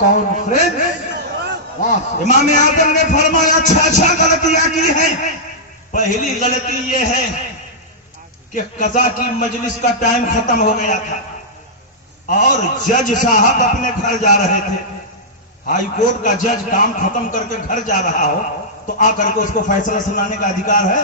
Conference Imam Azam نے فرمایا 6 غلطیاں کی ہیں۔ پہلی غلطی یہ ہے کہ قضا کی مجلس کا ٹائم ختم ہو گیا تھا اور جج صاحب اپنے گھر جا رہے تھے۔ ہائی کورٹ کا جج کام ختم کر کے گھر جا رہا ہو تو آ کر کے اس کو فیصلہ سنانے کا ادھیکار ہے؟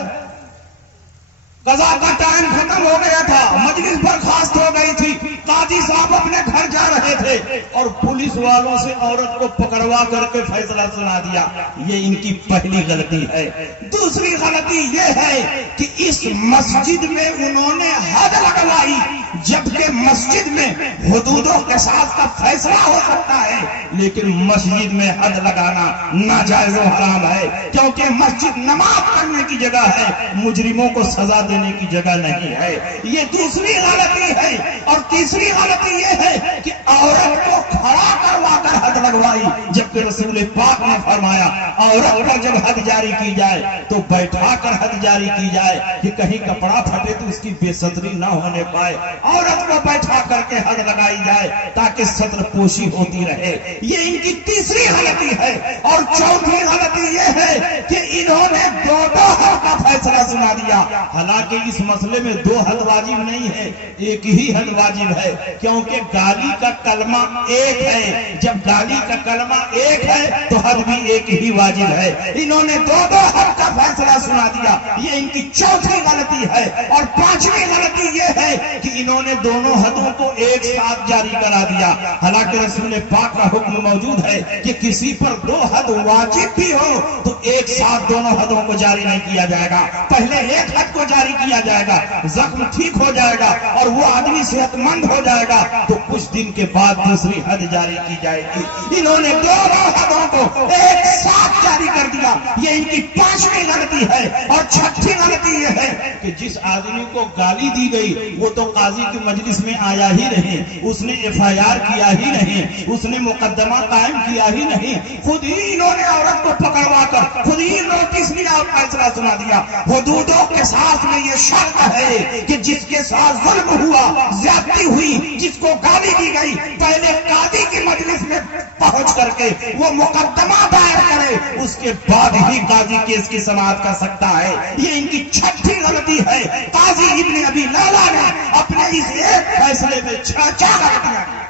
قضا کا ٹائم ختم ہو گیا تھا، مجلس برخاست ہو گئی تھی، قاضی صاحب اپنے گھر جا رہے تھے اور پولیس والوں سے عورت کو پکڑوا کر کے فیصلہ سنا دیا۔ یہ ان کی پہلی غلطی ہے۔ دوسری غلطی یہ ہے کہ اس مسجد میں انہوں نے حد لگوائی، جبکہ مسجد میں حدود و قصاص کا فیصلہ ہو سکتا ہے، لیکن مسجد میں حد لگانا ناجائز و حرام ہے، کیونکہ مسجد نماز پڑھنے کی جگہ ہے، مجرموں کو سزا دینے کی جگہ نہیں ہے۔ یہ دوسری غلطی ہے۔ اور تیسری غلطی یہ ہے کہ عورت کو کھڑا کروا کر حد لگوائی، جبکہ رسول پاک نے فرمایا عورت پر جب حد جاری کی جائے تو بیٹھا کر حد جاری کی جائے کہ کہیں کپڑا پھٹے تو اس کی بے ستری نہ ہونے پائے۔ عورت کو بیٹھا کر کے حد لگائی جائے تاکہ ستر پوشی ہوتی رہے۔ یہ ان کی تیسری غلطی ہے۔ اور چوتھی غلطی یہ ہے کہ انہوں نے دو حد کا فیصلہ سنا دیا، حالانکہ اس مسئلے میں 2 حد واجب نہیں ہے، ایک ہی حد واجب ہے، کیونکہ گالی کا کلمہ ایک ہے۔ جب گالی کا کلمہ ایک ہے تو حد بھی ایک ہی واجب ہے۔ انہوں نے 2 حد کا فیصلہ سنا دیا، یہ ان کی چوتھی غلطی ہے۔ اور 5ویں غلطی یہ ہے کہ انہوں نے دونوں حدوں کو ایک ساتھ جاری کرا دیا، حالانکہ رسول پاک کا حکم موجود ہے کہ کسی پر 2 حد واجب بھی ہو تو ایک ساتھ دونوں حدوں کو جاری نہیں کیا جائے گا، پہلے ایک حد کو جاری کیا جائے گا، زخم ٹھیک ہو جائے گا اور وہ آدمی صحت مند ہو جائے گا تو کچھ دن کے بعد دوسری حد جاری کی جائے گی۔ انہوں نے دونوں حدوں کو ایک ساتھ جاری کر دیا، یہ ان کی 5ویں غلطی ہے۔ اور 6ٹھی غلطی یہ ہے کہ جس آدمی کو گالی دی گئی وہ تو قاضی کی مجلس میں آیا ہی نہیں، اس نے FIR کیا ہی نہیں، اس نے مقدمہ قائم کیا ہی نہیں، خود ہی انہوں نے عورت کو پکڑوا کر خود ہی نوٹس لیا اور فیصلہ سنا دیا۔ حدودوں کے ساتھ میں یہ شرط ہے کہ جس کے ساتھ ظلم ہوا، زیادتی ہوئی، جس کو گالی دی گئی، پہلے قاضی کی مجلس میں پہنچ کر کے وہ مقدمہ دائر کرے، اس کے بعد ہی قاضی کیس کی سماعت کر سکتا ہے۔ یہ ان کی 6ٹھی غلطی ہے۔ قاضی ابن ابی لعلہ نے اپنے اس ایک فیصلے میں 6 غلطیاں کی۔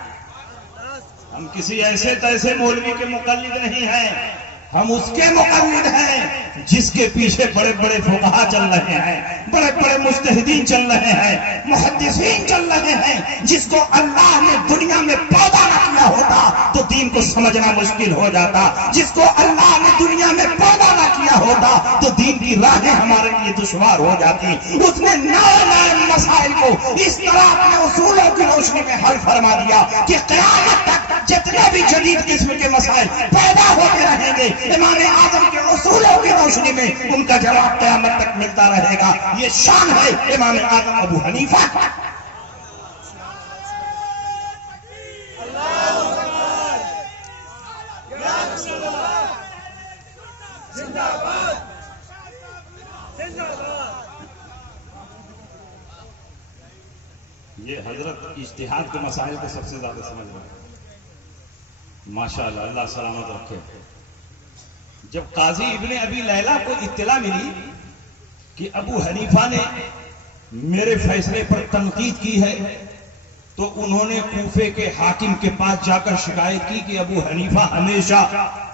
ہم کسی ایسے تیسے مولوی کے مقلد نہیں ہیں، ہم اس کے مقلد ہیں جس کے پیچھے بڑے بڑے فقہا چل رہے ہیں، بڑے بڑے مجتہدین چل رہے ہیں، محدثین چل رہے ہیں، جس کو اللہ نے دنیا میں پیدا نہ کیا ہوتا تو دین کو سمجھنا مشکل ہو جاتا، جس کو اللہ نے دنیا میں پیدا نہ کیا ہوتا تو دین کی راہیں ہمارے لیے دشوار ہو جاتی۔ اس نے نئے نئے مسائل کو اس طرح اپنے اصولوں کی روشنی میں حل فرما دیا کہ قیامت تک جتنے بھی جدید قسم کے مسائل پیدا ہوتے رہیں گے، امام اعظم کے اصولوں کی روشنی میں ان کا جواب قیامت تک ملتا رہے گا۔ یہ شان ہے امام اعظم ابو حنیفہ۔ یہ حضرت اجتہاد کے مسائل کو سب سے زیادہ سمجھ رہے ہیں، ماشاءاللہ، اللہ سلامت رکھے۔ جب قاضی ابن ابی لیلہ کو اطلاع ملی کہ ابو حنیفہ نے میرے فیصلے پر تنقید کی ہے تو انہوں نے کوفے کے حاکم کے پاس جا کر شکایت کی کہ ابو حنیفہ ہمیشہ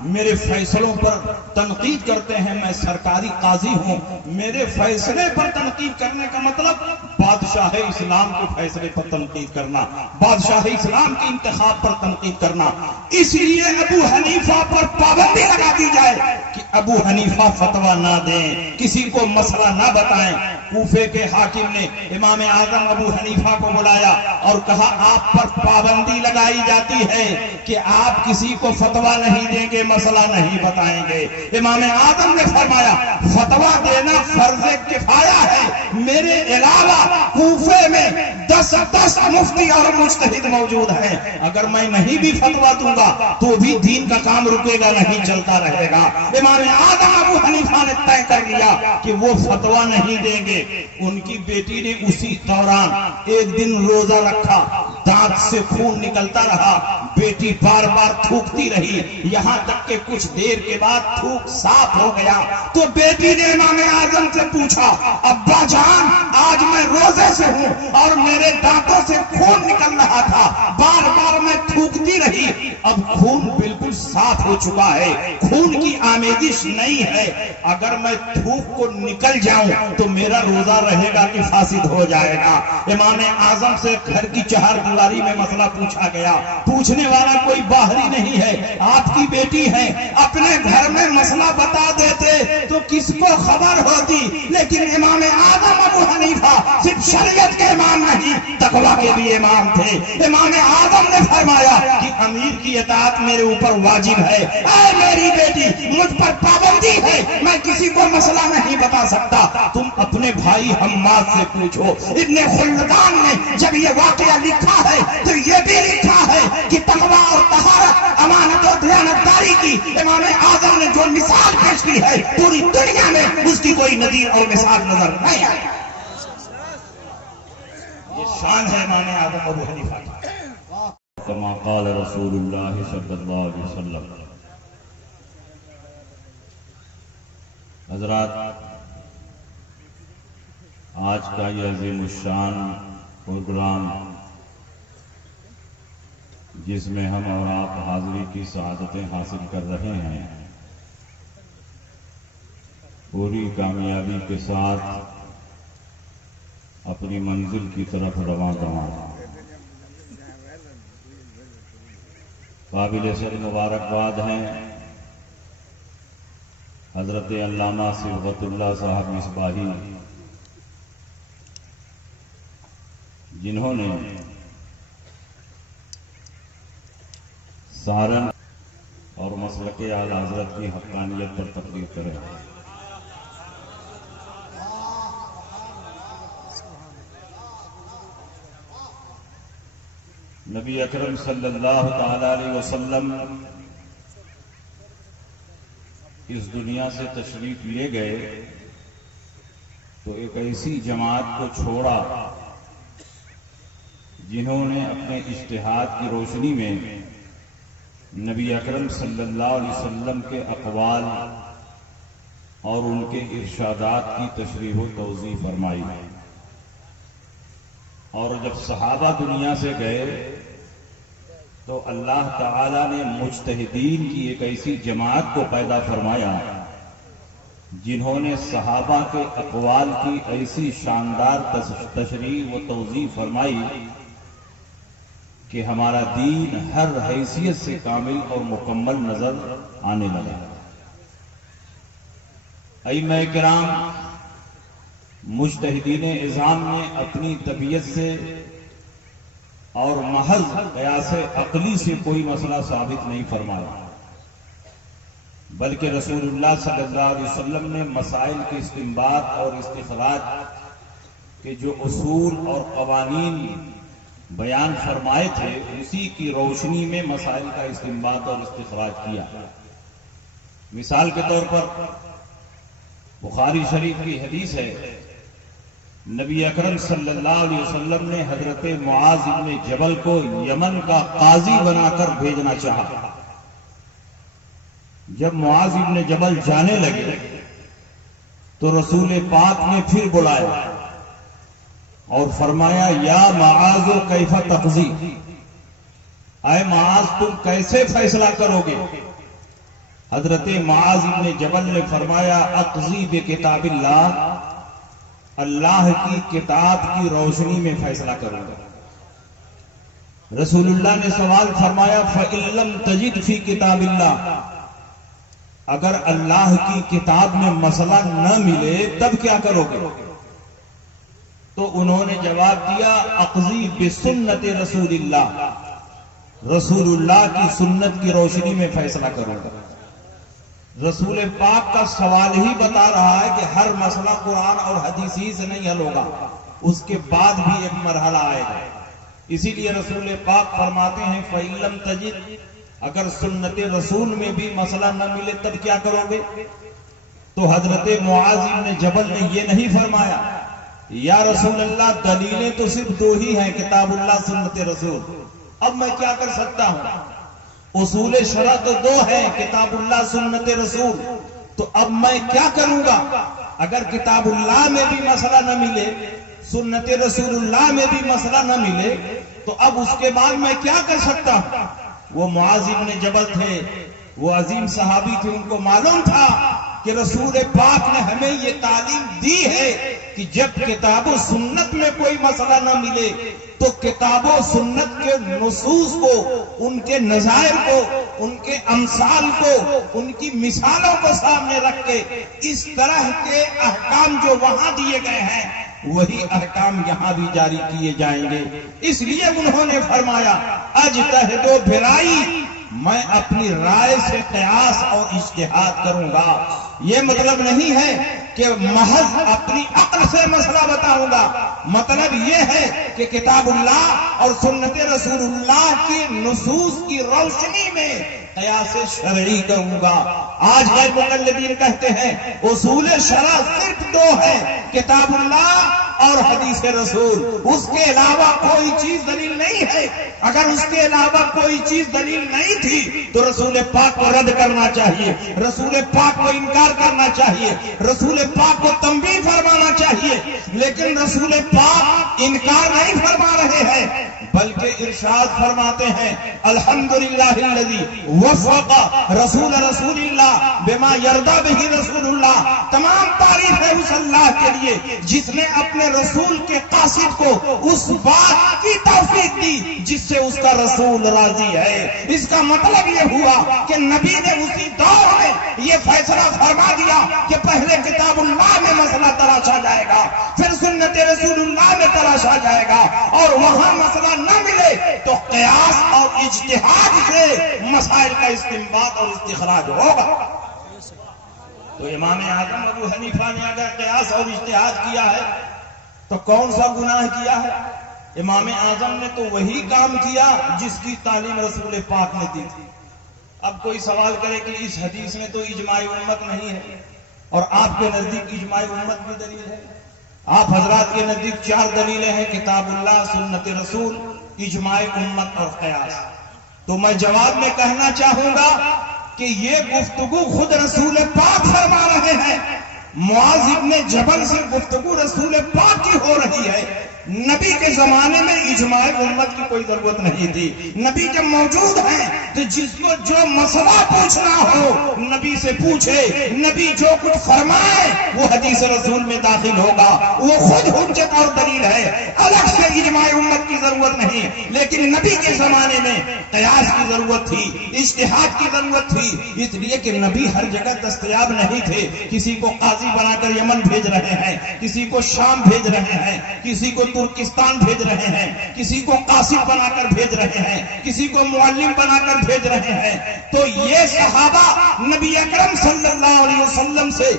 میرے فیصلوں پر تنقید کرتے ہیں، میں سرکاری قاضی ہوں، میرے فیصلے پر تنقید کرنے کا مطلب بادشاہ اسلام کے فیصلے پر تنقید کرنا، بادشاہ اسلام کے انتخاب پر تنقید کرنا۔ اس لیے ابو حنیفہ پر پابندی لگا دی جائے کہ ابو حنیفہ فتویٰ نہ دیں، کسی کو مسئلہ نہ بتائیں۔ کوفے کے حاکم نے امام اعظم ابو حنیفہ کو بلایا اور کہا آپ پر پابندی لگائی جاتی ہے کہ آپ کسی کو فتویٰ نہیں دیں گے، مسئلہ نہیں بتائیں گے۔ امام اعظم نے فرمایا فتویٰ دینا فرض کفایہ ہے، میرے علاوہ کوفے میں 10 10 مفتی اور مجتہد موجود ہیں، اگر میں نہیں بھی فتویٰ دوں گا تو بھی دین کا کام رکے گا نہیں، چلتا رہے گا۔ امام اعظم ابو حنیفہ نے طے کر لیا کہ وہ فتویٰ نہیں دیں گے۔ ان کی بیٹی نے اسی دوران ایک دن روزہ رکھا، دانت سے خون نکلتا رہا، بیٹی بار بار تھوکتی رہی، یہاں تک کہ کچھ دیر کے بعد تھوک صاف ہو گیا تو بیٹی نے امام اعظم سے پوچھا، ابا جان آج میں روزے سے ہوں اور میرے دانتوں سے خون نکل رہا تھا، بار بار میں تھوکتی رہی، اب خون بالکل صاف ہو چکا ہے، خون کی آمیزش نہیں ہے، اگر میں تھوک کو نکل جاؤں تو میرا روزہ رہے گا کہ فاسد ہو جائے گا؟ امام اعظم سے گھر کی چہار دیواری میں مسئلہ پوچھا گیا، پوچھنے والا کوئی باہری نہیں ہے، آپ کی بیٹی ہے، اپنے گھر میں مسئلہ بتا دیتے تو کس کو خبر ہوتی، لیکن امام اعظم ابو حنیفہ صرف شریعت کے امام نہیں تقویٰ کے بھی امام تھے۔ امام اعظم نے فرمایا کہ امیر کی اطاعت میرے اوپر واجب ہے، اے میری بیٹی مجھ پر پابندی ہے، میں کسی کو مسئلہ نہیں بتا سکتا، تم اپنے بھائی حماد سے پوچھو۔ ابن خلدان نے جب یہ واقعہ لکھا ہے تو یہ بھی لکھا ہے کہ تقویٰ اور طہارت، امانت اور دیانتداری کی امام اعظم نے جو مثال پیش کی ہے پوری دنیا میں اس کی کوئی نظیر اور مثال نظر نہیں آئی۔ یہ شان ہے امام اعظم ابو حنیفہ کی۔ کما قال رسول اللہ صلی اللہ علیہ وسلم۔ حضرات، آج کا یہ عظیم الشان پروگرام جس میں ہم اور آپ حاضری کی سعادتیں حاصل کر رہے ہیں، پوری کامیابی کے ساتھ اپنی منزل کی طرف رواں دواں۔ قابل سر مبارکباد ہیں حضرت علامہ صبغت اللہ صاحب مصباحی، جنہوں نے سہارن اور مسلک اعلی حضرت کی حقانیت پر تقریر کرے۔ نبی اکرم صلی اللہ تعالی علیہ وسلم اس دنیا سے تشریف لے گئے تو ایک ایسی جماعت کو چھوڑا جنہوں نے اپنے اجتہاد کی روشنی میں نبی اکرم صلی اللہ علیہ وسلم کے اقوال اور ان کے ارشادات کی تشریح و توضیح فرمائی، اور جب صحابہ دنیا سے گئے تو اللہ تعالی نے مجتہدین کی ایک ایسی جماعت کو پیدا فرمایا جنہوں نے صحابہ کے اقوال کی ایسی شاندار تشریح و توضیح فرمائی کہ ہمارا دین ہر حیثیت سے کامل اور مکمل نظر آنے لگا۔ ائمہ کرام مجتہدین اعظام نے اپنی طبیعت سے اور محض قیاس عقلی سے کوئی مسئلہ ثابت نہیں فرمایا، بلکہ رسول اللہ صلی اللہ علیہ وسلم نے مسائل کے استنباط اور استخراج کے جو اصول اور قوانین بیان فرمائے تھے اسی کی روشنی میں مسائل کا استنباط اور استخراج کیا۔ مثال کے طور پر بخاری شریف کی حدیث ہے، نبی اکرم صلی اللہ علیہ وسلم نے حضرت معاذ بن جبل کو یمن کا قاضی بنا کر بھیجنا چاہا۔ جب معاذ بن جبل جانے لگے تو رسول پاک نے پھر بلایا اور فرمایا، یا معاذ کیف تقضی، اے معاذ تم کیسے فیصلہ کرو گے؟ حضرت معاذ بن جبل نے فرمایا، اقضی بکتاب اللہ، اللہ کی کتاب کی روشنی میں فیصلہ کروں گا۔ رسول اللہ نے سوال فرمایا، فَإِن لَّمْ تَجِدْ فِي كِتَابِ اللَّهِ، اگر اللہ کی کتاب میں مسئلہ نہ ملے تب کیا کرو گے؟ تو انہوں نے جواب دیا، اقضی بسنت رسول اللہ، رسول اللہ کی سنت کی روشنی میں فیصلہ کروں گا۔ رسول پاک کا سوال ہی بتا رہا ہے کہ ہر مسئلہ قرآن اور حدیث ہی سے نہیں حل ہوگا، اس کے بعد بھی ایک مرحلہ آئے گا. اسی لیے رسول پاک فرماتے ہیں فَإِن لَمْ تَجِدْ، اگر سنت رسول میں بھی مسئلہ نہ ملے تب کیا کرو گے؟ تو حضرت معاذ بن جبل نے یہ نہیں فرمایا یا رسول اللہ دلیلیں تو صرف دو ہی ہیں، کتاب اللہ سنت رسول، اب میں کیا کر سکتا ہوں؟ اصول شرع تو دو ہیں، کتاب اللہ سنت رسول، تو اب میں کیا کروں گا؟ اگر کتاب اللہ میں بھی مسئلہ نہ ملے، سنت رسول اللہ میں بھی مسئلہ نہ ملے، تو اب اس کے بعد میں کیا کر سکتا ہوں؟ وہ معاذ بن جبل تھے، وہ عظیم صحابی تھے، ان کو معلوم تھا کہ رسول پاک نے ہمیں یہ تعلیم دی ہے کہ جب کتاب و سنت میں کوئی مسئلہ نہ ملے تو کتاب و سنت کے نصوص کو، ان کے نظائر کو، ان کے امثال کو، ان کی مثالوں کو سامنے رکھ کے اس طرح کے احکام جو وہاں دیے گئے ہیں وہی احکام یہاں بھی جاری کیے جائیں گے. اس لیے انہوں نے فرمایا اجتہد و برائی، میں اپنی رائے سے قیاس اور اجتہاد کروں گا. یہ مطلب نہیں ہے کہ محض اپنی عقل سے مسئلہ بتاؤں گا، مطلب یہ ہے کہ کتاب اللہ اور سنت رسول اللہ کی نصوص کی روشنی میں قیاس شرعی کروں گا. آج غیر مقلدین کہتے ہیں اصول شرع صرف دو ہیں، کتاب اللہ اور حدیث رسول، اس کے علاوہ کوئی چیز دلیل نہیں ہے. اگر اس کے علاوہ کوئی چیز دلیل نہیں تھی تو رسول پاک کو رد کرنا چاہیے، رسول پاک کو انکار کرنا چاہیے، رسول پاک کو تنبیہ فرمانا چاہیے. لیکن رسول پاک انکار نہیں فرما رہے ہیں بلکہ ارشاد فرماتے ہیں الحمدللہ الذی وفق رسول اللہ بما یرضی بہ رسول اللہ. تمام تعریف ہے اس اللہ کے لیے جس نے اپنے رسول کے قاصد کو اس بات کی توفیق دی جس سے اس کا رسول راضی ہے. اس کا مطلب یہ ہوا کہ نبی نے اسی دور میں یہ فیصلہ فرما دیا کہ پہلے کتاب اللہ میں مسئلہ تلاشا جائے گا، پھر سنت رسول اللہ میں تلاشا جائے گا، اور وہاں مسئلہ نہ ملے تو قیاس اور اجتہاد سے مسائل کا استنباط اور استخراج ہوگا. تو امام اعظم ابو حنیفہ نے اگر قیاس اور اجتہاد کیا ہے تو کون سا گناہ کیا ہے؟ امام اعظم نے تو وہی کام کیا جس کی تعلیم رسول پاک نے دی تھی. اب کوئی سوال کرے کہ اس حدیث میں تو اجماع امت نہیں ہے اور آپ کے نزدیک اجماع امت بھی دلیل ہے. آپ حضرات کے نزدیک 4 دلیلیں ہیں، کتاب اللہ، سنت رسول، اجماع امت اور قیاس. تو میں جواب میں کہنا چاہوں گا کہ یہ گفتگو خود رسول پاک فرما رہے ہیں. معاذ بن جبل سے گفتگو رسول پاک کی ہو رہی ہے. نبی کے زمانے میں اجماع امت کی کوئی ضرورت نہیں تھی. نبی جب موجود ہیں تو جس کو جو مسئلہ پوچھنا ہو نبی سے پوچھے، نبی جو کچھ فرمائے وہ حدیث رسول میں داخل ہوگا، وہ خود حجت اور دلیل ہے، الگ سے اجماع امت کی ضرورت نہیں. لیکن نبی کے زمانے میں قیاس کی ضرورت تھی، اجتہاد کی ضرورت تھی، اس لیے کہ نبی ہر جگہ دستیاب نہیں تھے. کسی کو قاضی بنا کر یمن بھیج رہے ہیں، کسی کو شام بھیج رہے ہیں، کسی کو ترکستان بھیج رہے ہیں، کسی کو قاصد بنا کر بھیج رہے ہیں، کسی کو معلم بنا کر بھیج رہے ہیں. تو یہ صحابہ نبی اکرم صلی اللہ علیہ وسلم سے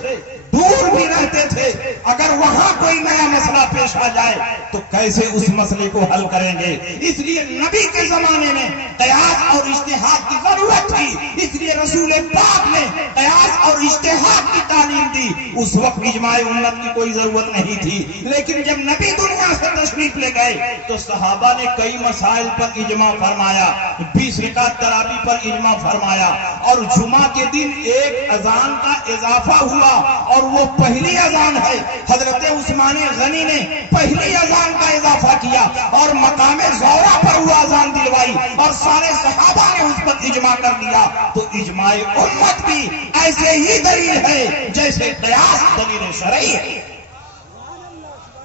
دور بھی رہتے تھے. اگر وہاں کوئی نیا مسئلہ پیش آ جائے تو کیسے اس مسئلے کو حل کریں گے؟ اس لیے نبی کے زمانے میں قیاس اور اجتہاد کی ضرورت تھی. اس لیے رسول پاک نے قیاس اور اجتہاد کی تعلیم دی. اس وقت اجماع امت کی کوئی ضرورت نہیں تھی. لیکن جب نبی دنیا سے تشریف لے گئے تو صحابہ نے کئی مسائل پر اجماع فرمایا، 20 رکعت تراویح پر اجماع فرمایا، اور جمعہ کے دن ایک اذان کا اضافہ ہوا اور وہ پہلی اذان ہے. حضرت عثمان غنی نے پہلی اذان کا اضافہ کیا اور مقام زورہ پر وہ اذان دلوائی اور سارے صحابہ نے اس پر اجماع کر لیا. تو اجماع امت بھی ایسے ہی دلیل ہے جیسے قیاس دلیل شرعی ہے.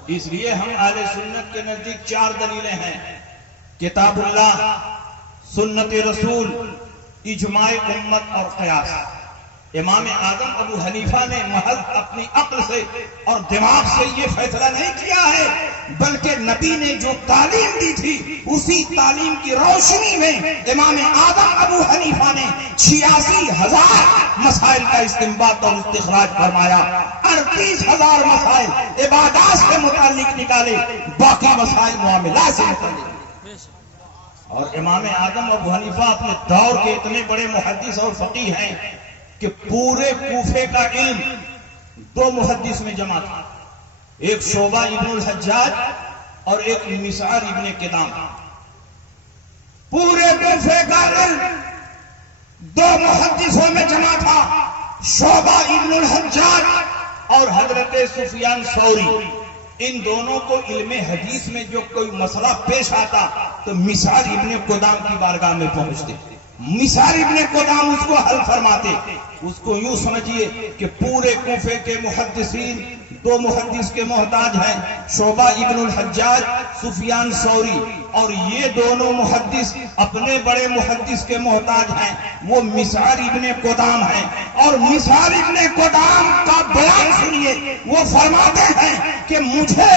اس لیے ہم اہل سنت کے نزدیک 4 دلیلیں ہیں، کتاب اللہ، سنت رسول، اجماع امت اور قیاس. امام اعظم ابو حنیفہ نے محض اپنی عقل سے اور دماغ سے یہ فیصلہ نہیں کیا ہے، بلکہ نبی نے جو تعلیم دی تھی اسی تعلیم کی روشنی میں امام اعظم ابو حنیفہ نے 86,000 مسائل کا استنباط اور استخراج فرمایا، 38,000 مسائل عبادات سے متعلق نکالے، باقی مسائل معاملات سے متعلق۔ اور امام اعظم ابو حنیفہ اپنے دور کے اتنے بڑے محدث اور فقیہ ہیں کہ پورے کوفے کا علم 2 محدث میں جمع تھا، ایک شعبہ ابن الحجاج اور ایک مسعر ابن کدام۔ پورے کوفے کا علم 2 محدثوں میں جمع تھا، شعبہ ابن الحجاج اور حضرت سفیان ثوری۔ ان دونوں کو علم حدیث میں جو کوئی مسئلہ پیش آتا تو مسعر ابن کدام کی بارگاہ میں پہنچتے، مسعر ابن کدام اس کو حل فرماتے۔ اس کو یوں سمجھیے کہ پورے کوفے کے محدثین 2 محدث کے محتاج ہیں، شعبہ ابن الحجاج، سفیان ثوری، اور یہ دونوں محدث اپنے بڑے محدث کے محتاج ہیں، وہ مسعر ابن کدام ہیں۔ اور مسعر ابن کدام کا بیان سنیے، وہ فرماتے ہیں کہ مجھے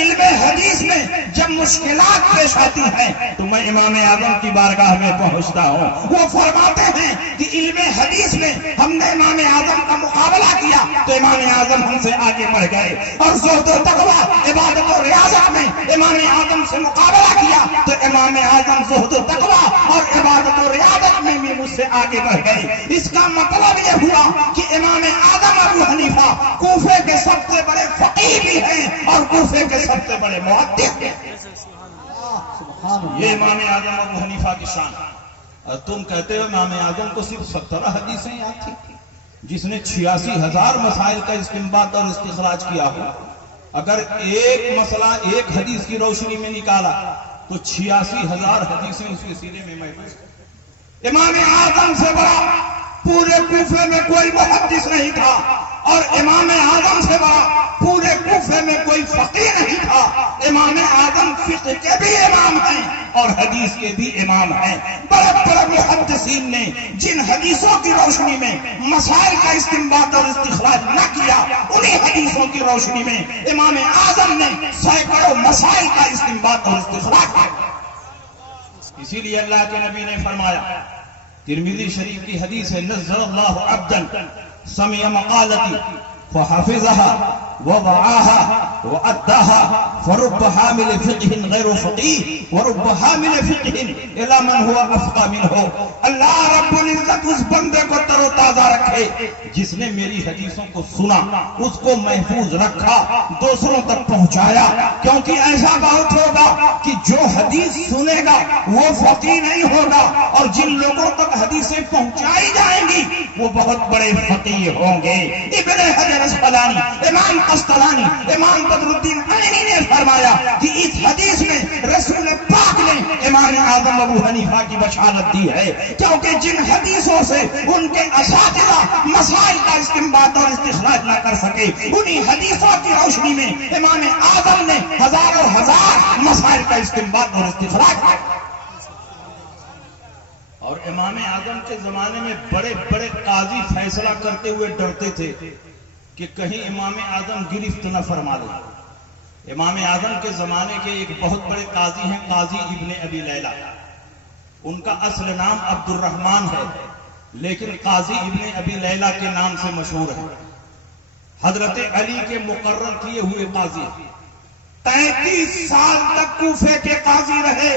علم حدیث میں جب مشکلات پیش آتی ہیں تو میں امام اعظم کی بارگاہ میں پہنچتا ہوں۔ وہ فرماتے ہیں کہ علم حدیث میں ہم نے امام اعظم کا مقابلہ کیا تو امام اعظم ہم سے آگے بڑھ گئے، اور زہد و تقویٰ، عبادت و ریاضت میں امام اعظم سے مقابلہ کیا تو امام اعظم زہد و تقویٰ اور عبادت و ریاضت میں بھی مجھ سے آگے بڑھ گئے۔ اس کا مطلب یہ ہوا کہ امام اعظم ابو حنیفہ کوفے کے سب سے بڑے فقیہ بھی ہیں اور کوفے کے سب سے بڑے محدث ہیں۔ یہ امام اعظم ابو حنیفہ کی شان ہے۔ اور تم کہتے ہو امام اعظم کو صرف 17 حدیثیں یاد تھی، جس نے 86,000 مسائل کا استنباط اور استخراج کیا ہو۔ اگر ایک مسئلہ ایک حدیث کی روشنی میں نکالا تو 86,000 حدیثیں اس کے سینے میں محفوظ ہیں۔ امام اعظم سے بڑا پورے کوفے میں کوئی محدث نہیں تھا، اور امام اعظم سے بڑا پورے کوفے میں کوئی فقیہ نہیں تھا۔ امام اعظم فقہ کے بھی امام ہیں اور حدیث کے بھی امام ہیں۔ بڑے بڑے محدثین نے جن حدیثوں کی روشنی میں مسائل کا استنباط اور استخراج نہ کیا، انہی حدیثوں کی روشنی میں امام اعظم نے سینکڑوں مسائل کا استنباط اور استخراج کیا۔ اسی لیے اللہ کے نبی نے فرمایا، ترمذی شریف کی حدیث ہے، نزل اللہ عبدا سمع مقالتی فحفظها ووعاها وأداها فرب حامل فقه غير فقيه ورب حامل فقه إلى من هو أفقه منه۔ اللہ رب العزت اس بندے کو تر و تازہ رکھے جس نے میری حدیثوں کو سنا، اس کو محفوظ رکھا، دوسروں تک پہنچایا، کیونکہ ایسا بہت ہوگا کہ جو حدیث سنے گا وہ فقیہ نہیں ہوگا، اور جن لوگوں تک حدیثیں پہنچائی جائیں گی وہ بہت بڑے فقیہ ہوں گے۔ ابن حجر اسقلانی، امام قسطلانی، امام بدر الدین عینی نے فرمایا کہ اس حدیث میں رسول پاک نے امام اعظم ابو حنیفہ کی بشارت دی ہے، کیونکہ جن حدیثوں سے ان کے اساتذہ مسائل کا استنباط اور استخراج نہ کر سکے، انہی حدیثوں کی روشنی میں امام اعظم نے ہزاروں ہزار مسائل کا استنباط اور استخراج کیا۔ اور امام اعظم کے زمانے میں بڑے بڑے قاضی فیصلہ کرتے ہوئے ڈرتے تھے کہ کہیں امام اعظم گرفت نہ فرما لے۔ امام اعظم کے زمانے کے ایک بہت بڑے قاضی ہیں، قاضی ابن ابی لیلہ۔ ان کا اصل نام عبد الرحمن ہے، لیکن قاضی ابن ابی لیلہ کے نام سے مشہور ہے۔ حضرت علی کے مقرر کیے ہوئے قاضی، 33 سال تک کوفے کے قاضی رہے۔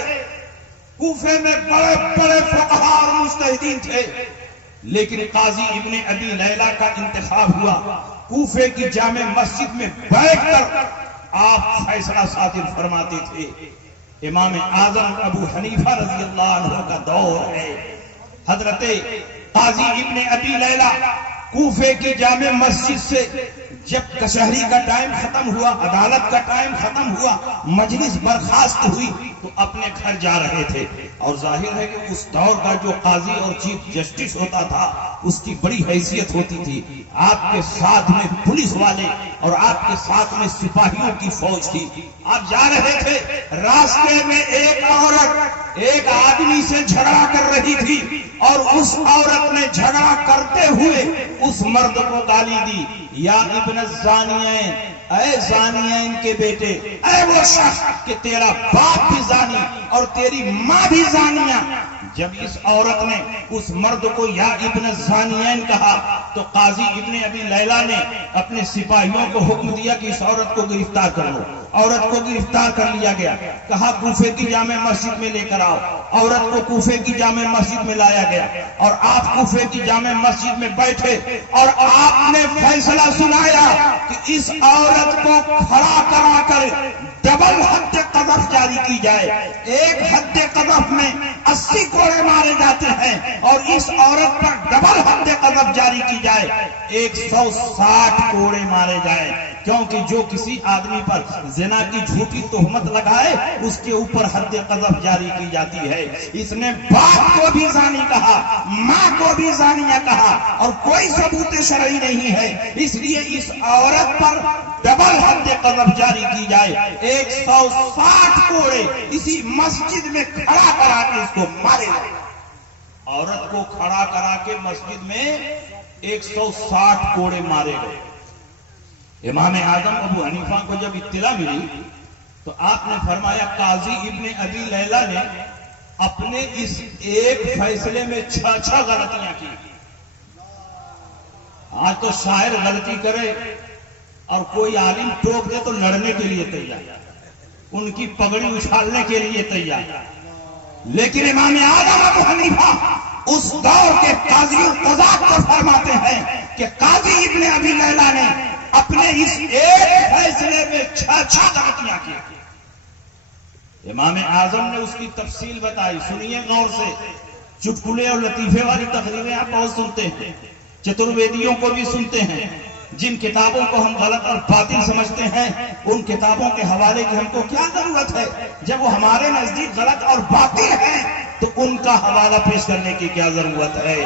کوفے میں بڑے بڑے فقہاء اور مجتہدین تھے، لیکن قاضی ابن ابی لیلہ کا انتخاب ہوا۔ کوفے کی جامع مسجد میں بیٹھ کر آپ فیصلہ صادر فرماتے تھے۔ امام اعظم ابو حنیفہ رضی اللہ عنہ کا دور ہے۔ حضرت قاضی ابن ابی لیلہ کوفے کی جامع مسجد سے جب کچہری کا ٹائم ختم ہوا، عدالت کا ٹائم ختم ہوا، مجلس برخاست ہوئی تو اپنے گھر جا رہے تھے. اور ظاہر ہے کہ اس دور کا جو قاضی اور چیف جسٹس ہوتا تھا اس کی بڑی حیثیت ہوتی تھی. آپ کے ساتھ میں پولیس والے اور آپ کے ساتھ میں سپاہیوں کی فوج تھی. آپ جا رہے تھے، راستے میں ایک عورت ایک آدمی سے جھگڑا کر رہی تھی اور اس عورت نے جھگڑا کرتے ہوئے اس مرد کو گالی دی، یا ابن الزانیین، اے زانیین کے بیٹے، اے وہ شخص کہ تیرا باپ بھی زانی اور تیری ماں بھی زانیہ. جب اس عورت نے اس مرد کو یا ابن الزانیین کہا تو قاضی ابن ابی لیلہ نے اپنے سپاہیوں کو حکم دیا کہ اس عورت کو گرفتار کر لو. عورت کو گرفتار کر لیا گیا، کہا کوفے کی جامع مسجد میں لے کر آؤ. عورت کو کوفے کی جامع مسجد میں لایا گیا اور آپ کوفے کی جامع مسجد میں بیٹھے اور آپ نے فیصلہ سنایا کہ اس عورت کو کھڑا کرا کر ڈبل حد قذف جاری کی جائے. ایک حد قذف میں 80 کوڑے مارے جاتے ہیں اور اس عورت پر ڈبل حد قذف جاری کی جائے، 160 کوڑے مارے جائے. کیونکہ جو کسی آدمی پر زنا کی جھوٹی تہمت لگائے اس کے اوپر حد قذف جاری کی جاتی ہے. اس نے باپ کو بھی زانی کہا، ماں کو بھی زانیہ کہا اور کوئی ثبوت شرعی نہیں ہے، اس لیے اس عورت پر ڈبل حد قذف جاری کی جائے. 160 کوڑے اسی مسجد میں کھڑا کرا کے اس کو مارے گئے. عورت کو کھڑا کرا کے مسجد میں 160 کوڑے مارے گئے. امام اعظم ابو حنیفہ کو جب اطلاع ملی تو آپ نے فرمایا قاضی ابن ابی لیلہ نے اپنے اس ایک فیصلے میں 6 غلطیاں کی. آج تو شاعر غلطی کرے اور کوئی عالم ٹوک دے تو لڑنے کے لیے تیار، ان کی پگڑی اچھالنے کے لیے تیار. لیکن امام اعظم ابو حنیفہ اس دور کے قاضی القضاۃ کو فرماتے ہیں کہ قاضی ابن ابی لیلہ نے اپنے اس ایک فیصلے میں 6 غلطیاں کی. امام اعظم نے اس کی تفصیل بتائی. سنیے غور سے. چٹکلے اور لطیفے والی تقریریں آپ بہت سنتے ہیں، چترویدیوں کو بھی سنتے ہیں. جن کتابوں کو ہم غلط اور باطل سمجھتے ہیں ان کتابوں کے حوالے کی ہم کو کیا ضرورت ہے؟ جب وہ ہمارے نزدیک غلط اور باطل ہیں تو ان کا حوالہ پیش کرنے کی کیا ضرورت ہے؟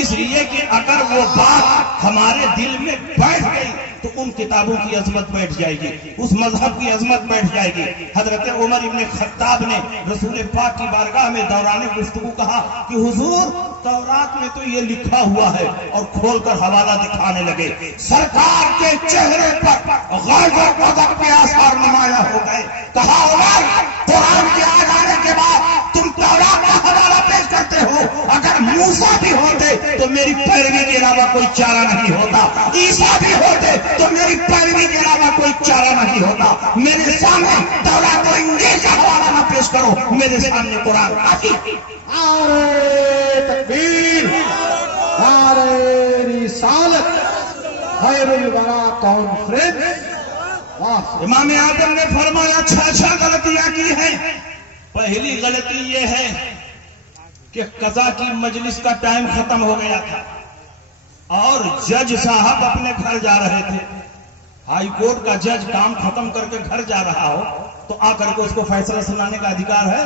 اس لیے کہ اگر وہ بات ہمارے دل میں بیٹھ گئی تو ان کتابوں کی عظمت بیٹھ جائے گی، اس مذہب کی عظمت بیٹھ جائے گی. حضرت عمر ابن خطاب نے رسول پاک کی بارگاہ میں دوران گفتگو کہا کہ حضور تورات میں تو یہ لکھا ہوا ہے، اور کھول کر حوالہ دکھانے لگے. سرکار کے چہرے پر غضب و غضب کے آثار نمایاں ہو گئے. کہا عمر قرآن کے آ جانے کے بعد تم تورات کا حوالہ پیش کرتے ہو، اگر موسیٰ بھی ہوتے تو میری پیروی کے علاوہ کوئی چارہ نہیں ہوتا، عیسیٰ بھی ہوتے تو میری پیروی کے علاوہ کوئی چارہ نہیں ہوتا. میرے سامنے تورات و انجیل کا حوالہ نہ پیش کرو، میرے سامنے قرآن کافی. نعرہ تکبیر، نعرہ رسالت، خیر الورا کانفرنس. امام اعظم نے فرمایا 6 غلطیاں کی ہیں. پہلی غلطی یہ ہے کہ قضا کی مجلس کا ٹائم ختم ہو گیا تھا اور جج صاحب اپنے گھر جا رہے تھے. ہائی کورٹ کا جج کام ختم کر کے گھر جا رہا ہو تو آ کر کے اس کو فیصلہ سنانے کا ادھیکار ہے؟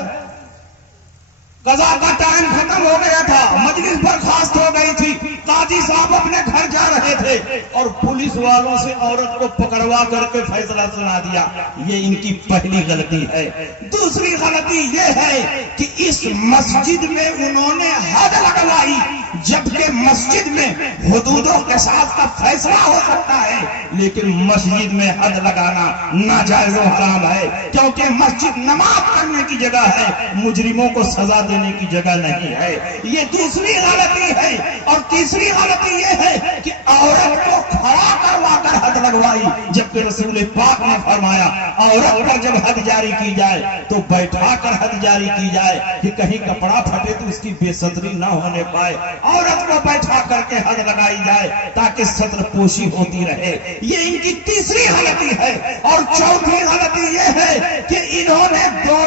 قضا کا ٹائم ختم ہو گیا تھا، مجلس برخاست ہو گئی تھی، قاضی صاحب اپنے گھر جا رہے تھے اور پولیس والوں سے عورت کو پکڑوا کر کے فیصلہ سنا دیا. یہ ان کی پہلی غلطی ہے. دوسری غلطی یہ ہے کہ اس مسجد میں انہوں نے حد لگوائی، جبکہ مسجد میں حدودوں کے ساتھ کا فیصلہ ہو سکتا ہے لیکن مسجد میں حد لگانا ناجائز و حرام ہے، کیونکہ مسجد نماز پڑھنے کی جگہ ہے، مجرموں کو سزا دینے کی جگہ نہیں ہے. یہ دوسری غلطی ہے. اور تیسری غلطی یہ ہے کہ عورت کو کھڑا کروا کر حد لگوائی، جبکہ رسول پاک نے فرمایا عورت پر جب حد جاری کی جائے تو بیٹھا کر حد جاری کی جائے کہ کہیں کپڑا پھٹے تو اس کی بے ستری نہ ہونے پائے. عورت کو بیٹھا کر کے حد لگائی جائے تاکہ ستر پوشی ہوتی رہے. یہ ان کی تیسری غلطی ہے. اور چوتھی غلطی یہ ہے کہ انہوں نے 2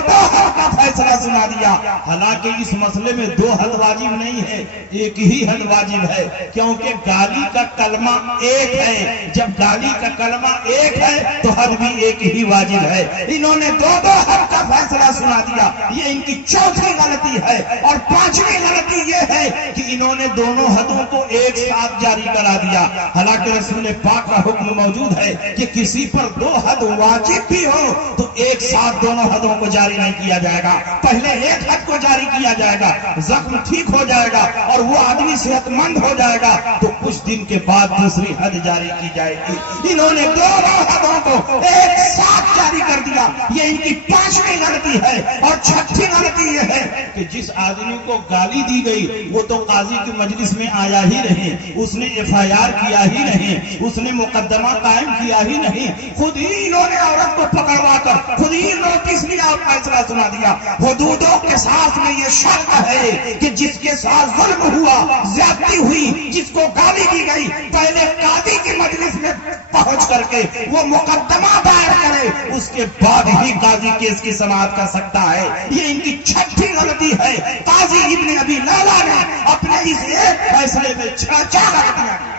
کا فیصلہ سنا دیا. حالانکہ اس مسئلے میں دو حد واجب نہیں ہے, ایک ہی حد واجب ہے, کیونکہ گالی کا کلمہ ایک ہے. جب گالی کا کلمہ ایک ہے تو حد بھی ایک ہی واجب ہے. انہوں نے دو حد کا فیصلہ سنا دیا. یہ ان کی چوتھی غلطی ہے. اور پانچویں غلطی یہ ہے کہ انہوں نے دونوں حدوں کو ایک ساتھ جاری کرا دیا. حالانکہ رسول پاک کا حکم موجود ہے کہ کسی پر دو حد واجب بھی ہو تو ایک ساتھ دونوں حدوں کو جاری نہیں کیا جائے گا. پہلے ایک حد کو جاری کیا جائے گا, زخم ٹھیک ہو جائے گا اور وہ آدمی صحت مند ہو جائے گا, تو کچھ دن کے بعد دوسری حد جاری کی جائے گی. انہوں نے دونوں حدوں کو ایک ساتھ جاری کر دیا. یہ ان کی پانچویں غلطی ہے. اور چھٹی غلطی یہ ہے کہ جس آدمی کو گالی دی گئی وہ تو قاضی کی مجلس میں آیا ہی نہیں, اس نے FIR کیا ہی نہیں, اس نے مقدمہ قائم کیا ہی نہیں, خود ہی انہوں نے عورت کو پکڑوا کر خود ہی نوٹس لیا اور فیصلہ سنا دیا. حدودوں کے ساتھ میں یہ شرط ہے کہ جس کے ساتھ ظلم ہوا, زیادتی ہوئی, جس کو گالی دی گئی, پہلے قاضی کی مجلس میں پہنچ کر کے وہ مقدمہ دائر کرے, اس کے بعد ہی قاضی کیس کی سماعت کر سکتا ہے. یہ ان کی چھٹی غلطی ہے. قاضی ابن ابی لیلہ نے اپنے اس ایک فیصلے میں 6 غلطیاں کی.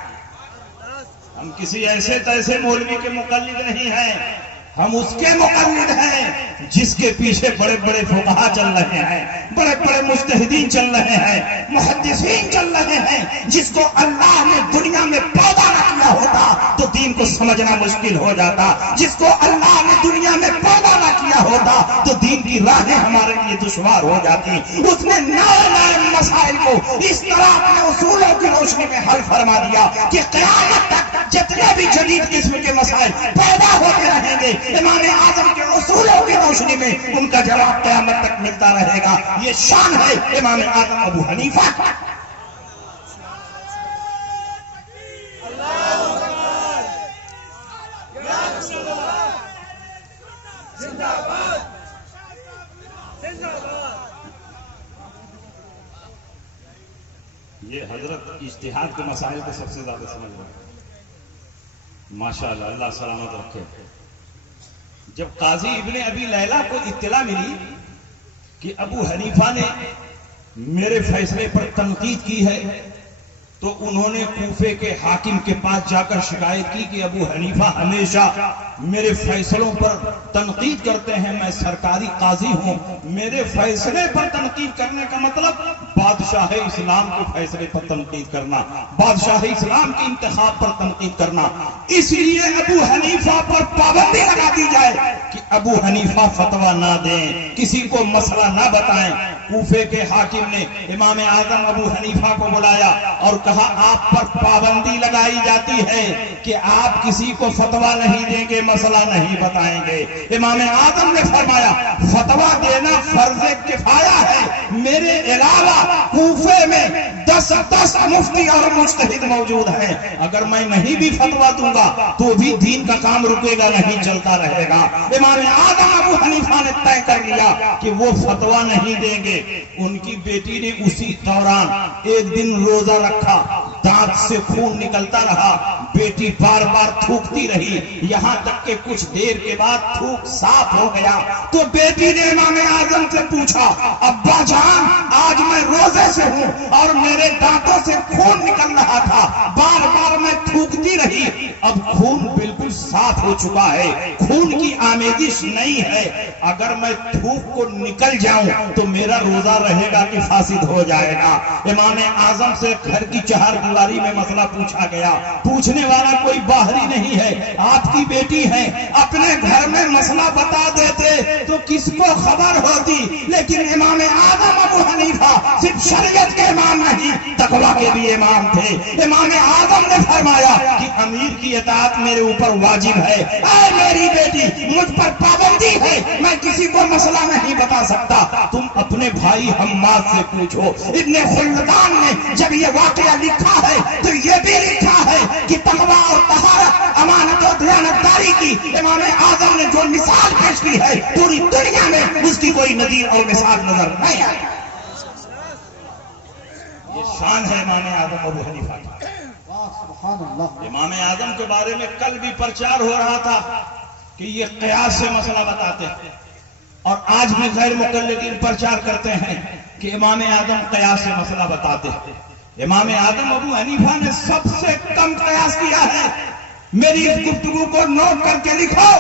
ہم کسی ایسے تیسے مولوی کے مقلد نہیں ہیں, ہم اس کے مقلد ہیں جس کے پیچھے بڑے بڑے فقہا چل رہے ہیں, بڑے بڑے مجتہدین چل رہے ہیں, محدثین چل رہے ہیں. جس کو اللہ نے دنیا میں پیدا نہ کیا ہوتا تو دین کو سمجھنا مشکل ہو جاتا. جس کو اللہ نے دنیا میں پیدا نہ کیا ہوتا تو دین کی راہیں ہمارے لیے دشوار ہو جاتی. اس نے نئے نئے مسائل کو اس طرح اپنے اصولوں کی روشنی میں حل فرما دیا کہ قیامت تک جتنے بھی جدید قسم کے مسائل پیدا ہوتے رہیں گے, امام اعظم کے اصولوں کی روشنی میں ان کا جواب قیامت تک ملتا رہے گا. یہ شان ہے امام اعظم ابو حنیفہ. یہ حضرت اجتہاد کے مسائل کو سب سے زیادہ سمجھ رہے ہیں. ماشاءاللہ, اللہ سلامت رکھے. جب قاضی ابن ابی لیلہ کو اطلاع ملی کہ ابو حنیفہ نے میرے فیصلے پر تنقید کی ہے تو انہوں نے کوفے کے حاکم کے پاس جا کر شکایت کی کہ ابو حنیفہ ہمیشہ میرے فیصلوں پر تنقید کرتے ہیں, میں سرکاری قاضی ہوں, میرے فیصلے پر تنقید کرنے کا مطلب بادشاہ اسلام کے فیصلے پر تنقید کرنا, بادشاہ اسلام کے انتخاب پر تنقید کرنا. اس لیے ابو حنیفہ پر پابندی لگا دی جائے کہ ابو حنیفہ فتویٰ نہ دیں, کسی کو مسئلہ نہ بتائیں. کوفے کے حاکم نے امام اعظم ابو حنیفہ کو بلایا اور کہا آپ پر پابندی لگائی جاتی ہے کہ آپ کسی کو فتویٰ نہیں دیں گے, مسئلہ نہیں بتائیں گے. امام اعظم نے فرمایا فتویٰ دینا فرض کفایہ ہے, میرے علاوہ کوفے میں 10 مفتی اور مجتہد موجود ہیں, اگر میں نہیں بھی فتویٰ دوں گا تو بھی دین کا کام رکے گا نہیں, چلتا رہے گا. امام اعظم ابو حنیفہ نے طے کر لیا کہ وہ فتویٰ نہیں دیں گے. ان کی بیٹی نے اسی دوران ایک دن روزہ رکھا, دانت سے خون نکلتا رہا, بیٹی بار بار تھوکتی رہی, یہاں تک کہ کچھ دیر کے بعد تھوک صاف ہو گیا تو بیٹی نے امام اعظم سے پوچھا ابا جان آج میں روزے سے ہوں اور میرے دانتوں سے خون نکل رہا تھا, بار بار میں تھوکتی رہی, اب خون بالکل صاف ہو چکا ہے, خون کی آمیزش نہیں ہے, اگر میں تھوک کو نکل جاؤں تو میرا روزہ رہے گا کہ فاسد ہو جائے گا. امام اعظم سے گھر کی چہار دیواری میں مسئلہ پوچھا گیا, پوچھنے والا کوئی باہری نہیں ہے, آپ کی بیٹی ہے, اپنے گھر میں مسئلہ بتا دیتے تو کس کو خبر ہوتی. لیکن امام اعظم ابو حنیفہ صرف شریعت کے امام نہیں تقویٰ کے بھی امام تھے. امام اعظم نے فرمایا کہ امیر کی اطاعت میرے اوپر واجب ہے, اے میری بیٹی مجھ پر پابندی ہے, میں کسی کو مسئلہ نہیں بتا سکتا, تم اپنے بھائی حماد سے پوچھو. ابن خلدان نے جب یہ واقعہ لکھا ہے تو یہ بھی لکھا ہے کہ تقویٰ اور طہارت, امانت اور دیانتداری کی امام اعظم نے جو مثال پیش کی ہے پوری دنیا میں اس کی کوئی نظیر اور مثال نظر نہیں آئی. یہ شان ہے امام اعظم ابو حنیفہ کی. امام اعظم کے بارے میں کل بھی پرچار ہو رہا تھا کہ یہ قیاس سے مسئلہ بتاتے ہیں اور آج بھی غیر مقلدین پرچار کرتے ہیں کہ امام اعظم قیاس سے مسئلہ بتاتے ہیں. امام اعظم ابو حنیفہ نے سب سے کم قیاس کیا ہے. میری اس گفتگو کو نوٹ کر کے لکھو.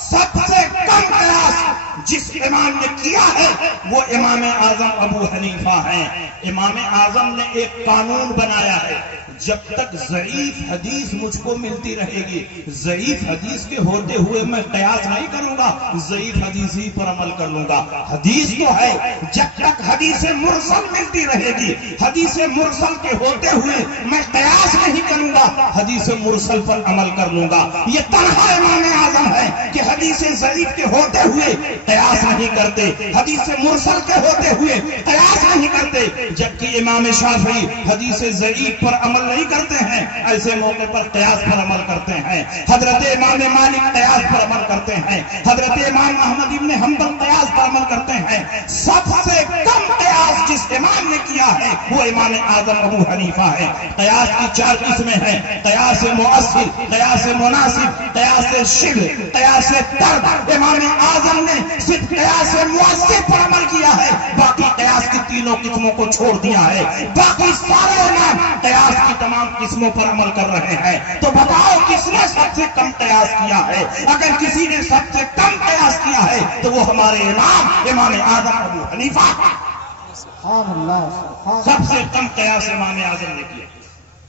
سب سے کم قیاس جس امام نے کیا ہے وہ امام اعظم ابو حنیفہ ہیں. امام اعظم نے ایک قانون بنایا ہے، جب تک ضعیف حدیث مجھ کو ملتی رہے گی، ضعیف حدیث کے ہوتے ہوئے میں قیاس نہیں کروں گا، ضعیف حدیث ہی پر عمل کر لوں گا. حدیث تو ہے، جب تک حدیث مرسل ملتی رہے گی، حدیث مرسل کے ہوتے ہوئے میں قیاس نہیں کروں گا، حدیث مرسل پر عمل کر لوں گا. یہ تنہا امام اعظم ہے کہ حدیث ضعیف کے ہوتے ہوئے قیاس نہیں کرتے، حدیث مرسل کے ہوتے ہوئے قیاس نہیں کرتے. جبکہ امام شافعی حدیث ضعیف پر عمل نہیں کرتے ہیں، ایسے موقع پر قیاس پر عمل کرتے ہیں. حضرت امام مالک قیاس پر عمل کرتے ہیں، حضرت امام احمد ابن حنبل قیاس پر عمل کرتے ہیں. سب سے کم قیاس جس امام نے کیا ہے وہ امام اعظم ابو حنیفہ ہے. قیاس کی 4 قسمیں ہیں: قیاس مؤثر، قیاس مناسب، قیاس شبہ، قیاس طرد. امام اعظم نے صرف قیاس مؤثر پر عمل کیا ہے، باقی قیاس کی تینوں قسموں کو چھوڑ دیا ہے. باقی سارے امام قیاس کی تمام قسموں پر عمل کر رہے ہیں. تو بتاؤ کس نے سب سے کم قیاس کیا ہے؟ اگر کسی نے سب سے کم قیاس کیا ہے تو وہ ہمارے امام اعظم ابو حنیفہ. سبحان اللہ، سبحان سب سے کم قیاس امام اعظم نے کیا.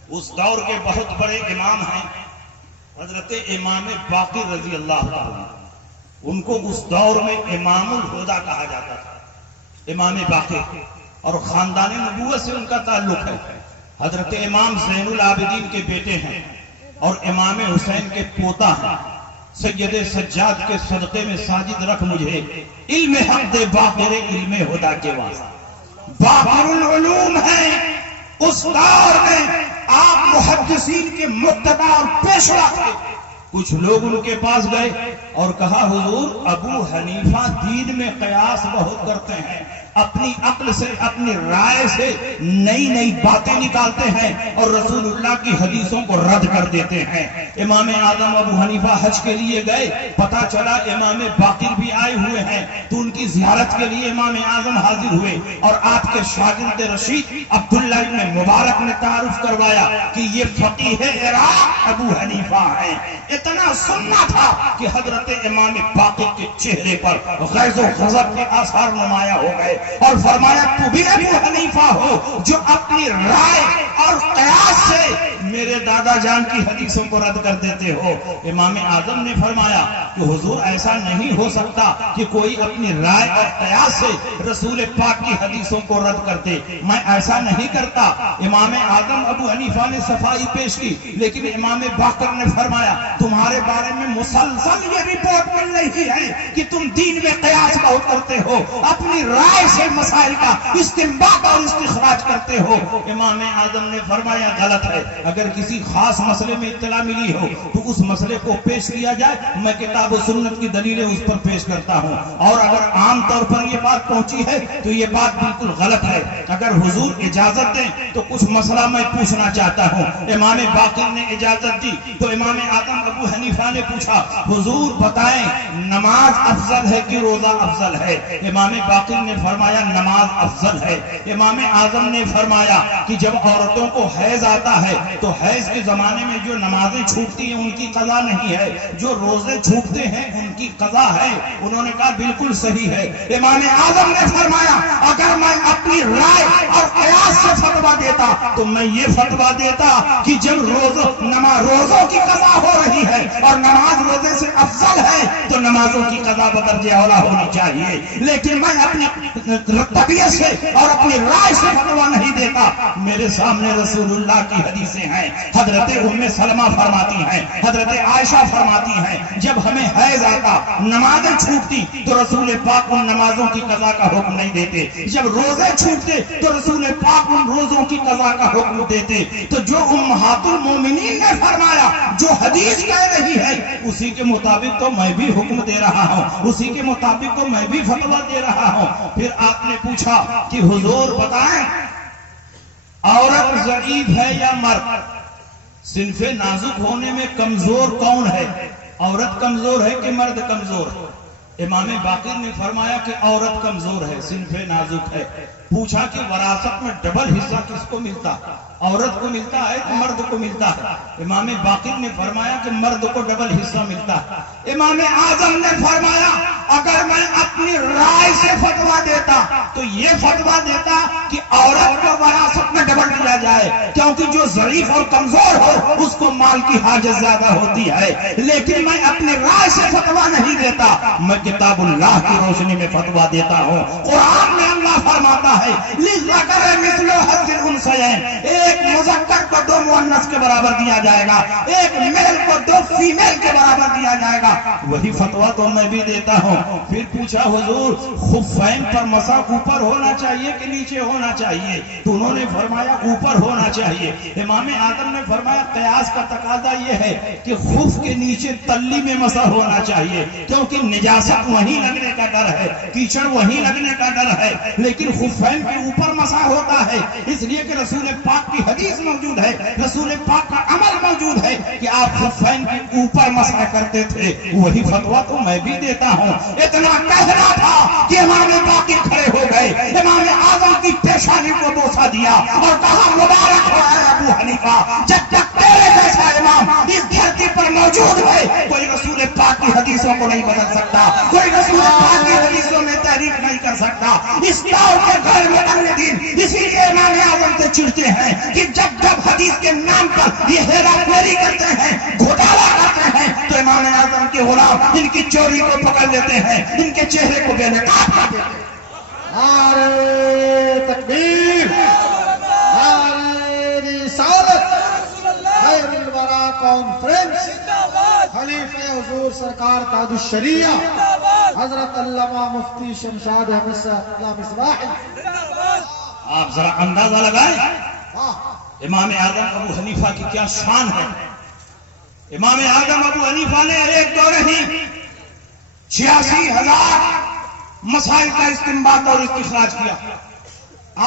اس دور کے بہت بڑے امام ہیں حضرت امام باقر رضی اللہ تعالی. ان کو اس دور میں امام الہدیٰ کہا جاتا تھا. امام باقر اور خاندان نبوت سے ان کا تعلق ہے. حضرت امام زین العابدین کے بیٹے ہیں اور امام حسین کے پوتا ہیں. سید سجاد کے صدقے میں ساجد رکھ مجھے، علم حق دے باقر علم ہدیٰ کے واسطے. باقر العلوم ہیں. اس دور میں آپ محدثین کے مقتدی اور پیشوا تھے. کچھ لوگ ان کے پاس گئے اور کہا حضور ابو حنیفہ دین میں قیاس بہت کرتے ہیں، اپنی عقل سے اپنی رائے سے نئی نئی باتیں نکالتے ہیں اور رسول اللہ کی حدیثوں کو رد کر دیتے ہیں. امام اعظم ابو حنیفہ حج کے لیے گئے، پتا چلا امام باقر بھی آئے ہوئے ہیں، تو ان کی زیارت کے لیے امام اعظم حاضر ہوئے اور آپ کے شاگرد رشید عبداللہ ابن مبارک نے تعارف کروایا کہ یہ فقیہ عراق ابو حنیفہ ہیں. اتنا سننا تھا کہ حضرت امام باقر کے چہرے پر غیظ و غضب کے آثار نمایاں ہو گئے اور فرمایا تو بھی ابو حنیفہ ہو جو اپنی رائے اور قیاس سے میرے دادا جان کی حدیثوں کو رد کر دیتے ہو. امام اعظم نے فرمایا کہ حضور ایسا نہیں ہو سکتا کہ کوئی اپنی رائے اور قیاس سے رسول پاک کی حدیثوں کو رد کرتے، میں ایسا نہیں کرتا. امام اعظم ابو حنیفہ نے صفائی پیش کی، لیکن امام باقر نے فرمایا تمہارے بارے میں مسلسل یہ رپورٹ مل رہی ہے کہ تم دین میں قیاس بہت کرتے ہو، اپنی رائے سے مسائل کا استنباط اور استخراج کرتے ہو. امام اعظم نے فرمایا غلط ہے. اگر کسی خاص مسئلے میں اطلاع ملی ہو تو اس مسئلے کو پیش کیا جائے، میں کتاب و سنت کی دلیلیں اس پر پیش کرتا ہوں. اور اگر عام طور پر یہ بات پہنچی ہے تو یہ بات بالکل غلط ہے. اگر حضور اجازت دیں تو کچھ مسئلہ میں پوچھنا چاہتا ہوں. امام باقر نے اجازت دی تو امام اعظم ابو حنیفہ نے پوچھا حضور بتائیں نماز افضل ہے کہ روزہ افضل ہے؟ امام باقر نے فرمایا نماز افضل ہے. امام اعظم نے فرمایا کہ جب عورتوں کو حیض آتا ہے تو حیض کے زمانے میں جو نمازیں چھوٹتی ہیں ان کی قضا نہیں ہے، جو روزے چھوٹتے ہیں ان کی قضا ہے. انہوں نے کہا بالکل صحیح ہے. امام اعظم نے فرمایا اگر میں اپنی رائے اور قیاس سے فتویٰ دیتا تو میں یہ فتویٰ دیتا کہ جب روزوں کی قضا ہو رہی ہے اور نماز روزے سے افضل ہے تو نمازوں کی قضا بدرجہ اولا ہونی چاہیے. لیکن میں اپنی طبیعت سے اور اپنی رائے سے فتویٰ نہیں دیتا. میرے سامنے رسول اللہ کی حدیثیں ہیں. حضرت ام سلمہ فرماتی ہیں، حضرت عائشہ فرماتی ہیں جب ہمیں حیض آتا نمازیں چھوٹتی تو رسول پاک ان نمازوں کی قضا کا حکم نہیں دیتے. جب روزے چھوٹتے تو رسول پاک ان روزوں کی قضا کا حکم دیتے. تو جو امہات المومنین نے فرمایا جو حدیث کہہ رہی ہے اسی کے مطابق تو میں بھی حکم دے رہا ہوں، اسی کے مطابق تو میں بھی فتویٰ دے رہا ہوں. پھر آپ نے پوچھا کہ حضور بتائیں عورت ضعیف ہے یا مرد؟ صنف نازک ہونے میں کمزور کون ہے؟ عورت کمزور ہے کہ مرد کمزور ہے؟ امام باقر نے فرمایا کہ عورت کمزور ہے، صنف نازک ہے. پوچھا کہ وراثت میں ڈبل حصہ کس کو ملتا؟ عورت کو ملتا ہے کہ مرد کو ملتا ہے؟ امام باقر نے فرمایا کہ مرد کو ڈبل حصہ ملتا ہے. امام اعظم نے فرمایا اگر میں اپنی رائے سے فتویٰ دیتا تو یہ فتویٰ دیتا کہ عورت کو وراثت میں ڈبل دیا جائے، کیونکہ جو ضعیف اور کمزور ہو اس کو مال کی حاجت زیادہ ہوتی ہے. لیکن میں اپنی رائے سے فتویٰ نہیں دیتا، میں کتاب اللہ کی روشنی میں فتویٰ دیتا ہوں. قرآن میں اللہ فرماتا ہے لِلذَّكَرِ مِثْلُ حَظِّ الْأُنثَيَيْنِ، ایک مذکر کو 2 مؤنث کے برابر دیا جائے گا، ایک میل کو 2 فیمیل کے برابر دیا جائے گا. وہی فتویٰ تو میں بھی دیتا ہوں. پھر پوچھا حضور خفین پر مسح اوپر ہونا چاہیے کہ نیچے ہونا چاہیے؟ تو انہوں نے فرمایا اوپر ہونا چاہیے. امام اعظم نے فرمایا قیاس کا تقاضا یہ ہے کہ خف کے نیچے تلی میں مسح ہونا چاہیے، کیونکہ نجاست وہیں لگنے کا ڈر ہے، کیچڑ وہیں لگنے کا ڈر ہے. لیکن خفین کے اوپر مسح ہوتا ہے اس لیے کہ رسول پاک کی حدیث موجود ہے، رسول پاک کا عمل موجود ہے کہ آپ خفین کے اوپر مسح کرتے تھے. وہی فتویٰ تو میں بھی دیتا ہوں. اتنا کہنا تھا کہ امام باقر کھڑے ہو گئے، امام اعظم کی پیشانی کو بوسہ دیا اور کہا مبارک ہو اے ابو حنیفہ، جب تک تیرے جیسا امام اس دھرتی پر موجود ہے کوئی رسول پاک کی حدیثوں کو نہیں بدل سکتا، کوئی رسول پاک کی حدیثوں میں تحریف نہیں کر سکتا. اس دور کے گھر میں دین اسی لیے امام اعظم سے چڑھتے ہیں کہ جب جب حدیث کے نام پر یہ ہیرا پھیری کرتے ہیں، گھوٹالا کرتے ہیں، تو امام اعظم کے غلام ان کی چوری کو پکڑ لیتے ہیں، ان کے چہرے کو بے نقاب کر دیتے ہیں. نعرہ تکبیر، نعرہ رسالت، خیر الورا کانفرنس، خلیفہ حضور سرکار تاج الشریعہ حضرت علامہ مفتی شمشاد احمد صاحب مصباحی. آپ ذرا اندازہ لگائیں امام اعظم ابو حنیفہ کی کیا شان ہے. امام اعظم ابو حنیفہ نے ایک دور ہی 86,000 مسائل کا استنباط اور استخراج کیا.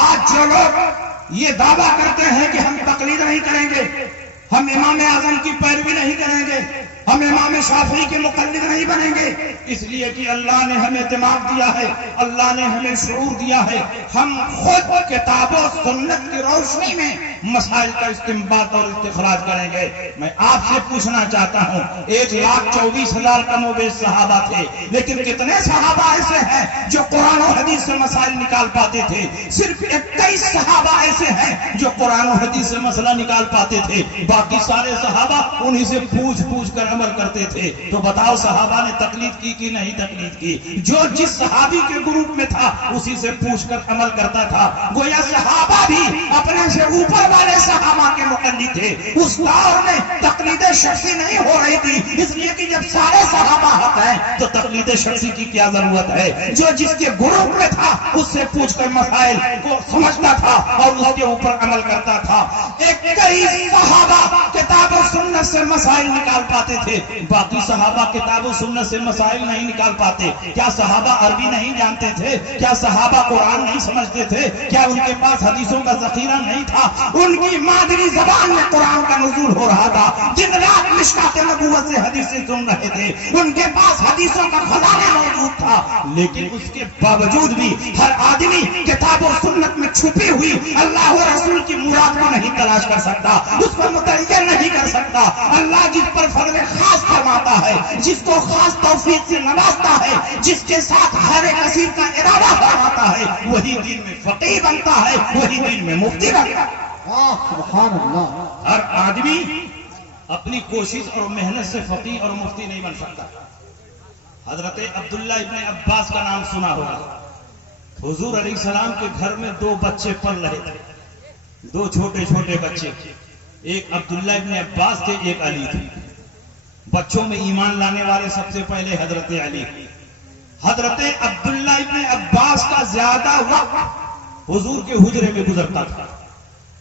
آج جو لوگ یہ دعویٰ کرتے ہیں کہ ہم تقلید نہیں کریں گے، ہم امام اعظم کی پیروی نہیں کریں گے، ہم امام شافعی کے مقلد نہیں بنیں گے، اس لیے کہ اللہ نے ہمیں دماغ دیا ہے، اللہ نے ہمیں شعور دیا ہے. ہم خود کتاب و سنت کی روشنی میں مسائل کا استنباط اور استخراج کریں گے. میں آپ سے پوچھنا چاہتا ہوں 1,24,000 کم و بیش صحابہ تھے، لیکن کتنے صحابہ ایسے ہیں جو قرآن و حدیث سے مسائل نکال پاتے تھے؟ صرف 21 صحابہ ایسے ہیں جو قرآن و حدیث سے مسئلہ نکال پاتے تھے، باقی سارے صحابہ انہی سے پوچھ پوچھ کر عمل کرتے تھے. تو بتاؤ صحابہ نے تقلید کی کہ نہیں تقلید کی؟ جو جس صحابی کے گروپ میں تھا اسی سے پوچھ کر عمل کرتا تھا. گویا صحابہ بھی اپنے سے اوپر والے صحابہ کے مقلد تھے. اس دور میں تقلید شخصی نہیں ہو رہی تھی، اس لیے کہ جب سارے صحابہ حق ہیں تو تقلید شخصی کی کیا ضرورت ہے؟ جو جس کے گروپ میں تھا اس سے پوچھ کر مسائل کو سمجھتا تھا اور اس کے اوپر عمل کرتا تھا. 21 صحابہ کتاب و سنت سے مسائل نکال پاتے تھے، باقی صحابہ کتاب و سنت سے مسائل نہیں نکال پاتے. کیا صحابہ عربی نہیں جانتے تھے؟ کیا صحابہ قرآن نہیں سمجھتے تھے؟ کیا ان کے پاس حدیثوں کا ذخیرہ نہیں تھا؟ ان کی مادری زبان میں قرآن کا نزول ہو رہا تھا، دن رات مشکات نبوت سے حدیثیں سن رہے تھے، ان کے پاس حدیثوں کا خزانہ موجود تھا. لیکن اس کے باوجود بھی ہر آدمی کتاب و سنت میں چھپی ہوئی اللہ و رسول کی مراد کو نہیں تلاش کر سکتا، اس پر متعین نہیں کر سکتا. اللہ جس پر فضل خاص فرماتا ہے، جس کو خاص توفیق سے نوازتا ہے، جس کے ساتھ ہر کثیر کا ارادہ فرماتا ہے، وہی دین میں فقیہ بنتا ہے، وہی دین میں مفتی بنتا ہے. سبحان اللہ. ہر آدمی اپنی کوشش اور محنت سے فقیہ اور مفتی نہیں بن سکتا. حضرت عبداللہ ابن عباس کا نام سنا ہوگا. حضور علیہ السلام کے گھر میں 2 بچے پل رہے تھے، 2 چھوٹے چھوٹے بچے. ایک عبداللہ ابن عباس تھے، ایک علی تھے. بچوں میں ایمان لانے والے سب سے پہلے حضرت علی. حضرت عبداللہ ابن عباس کا زیادہ وقت حضور کے حجرے میں گزرتا تھا.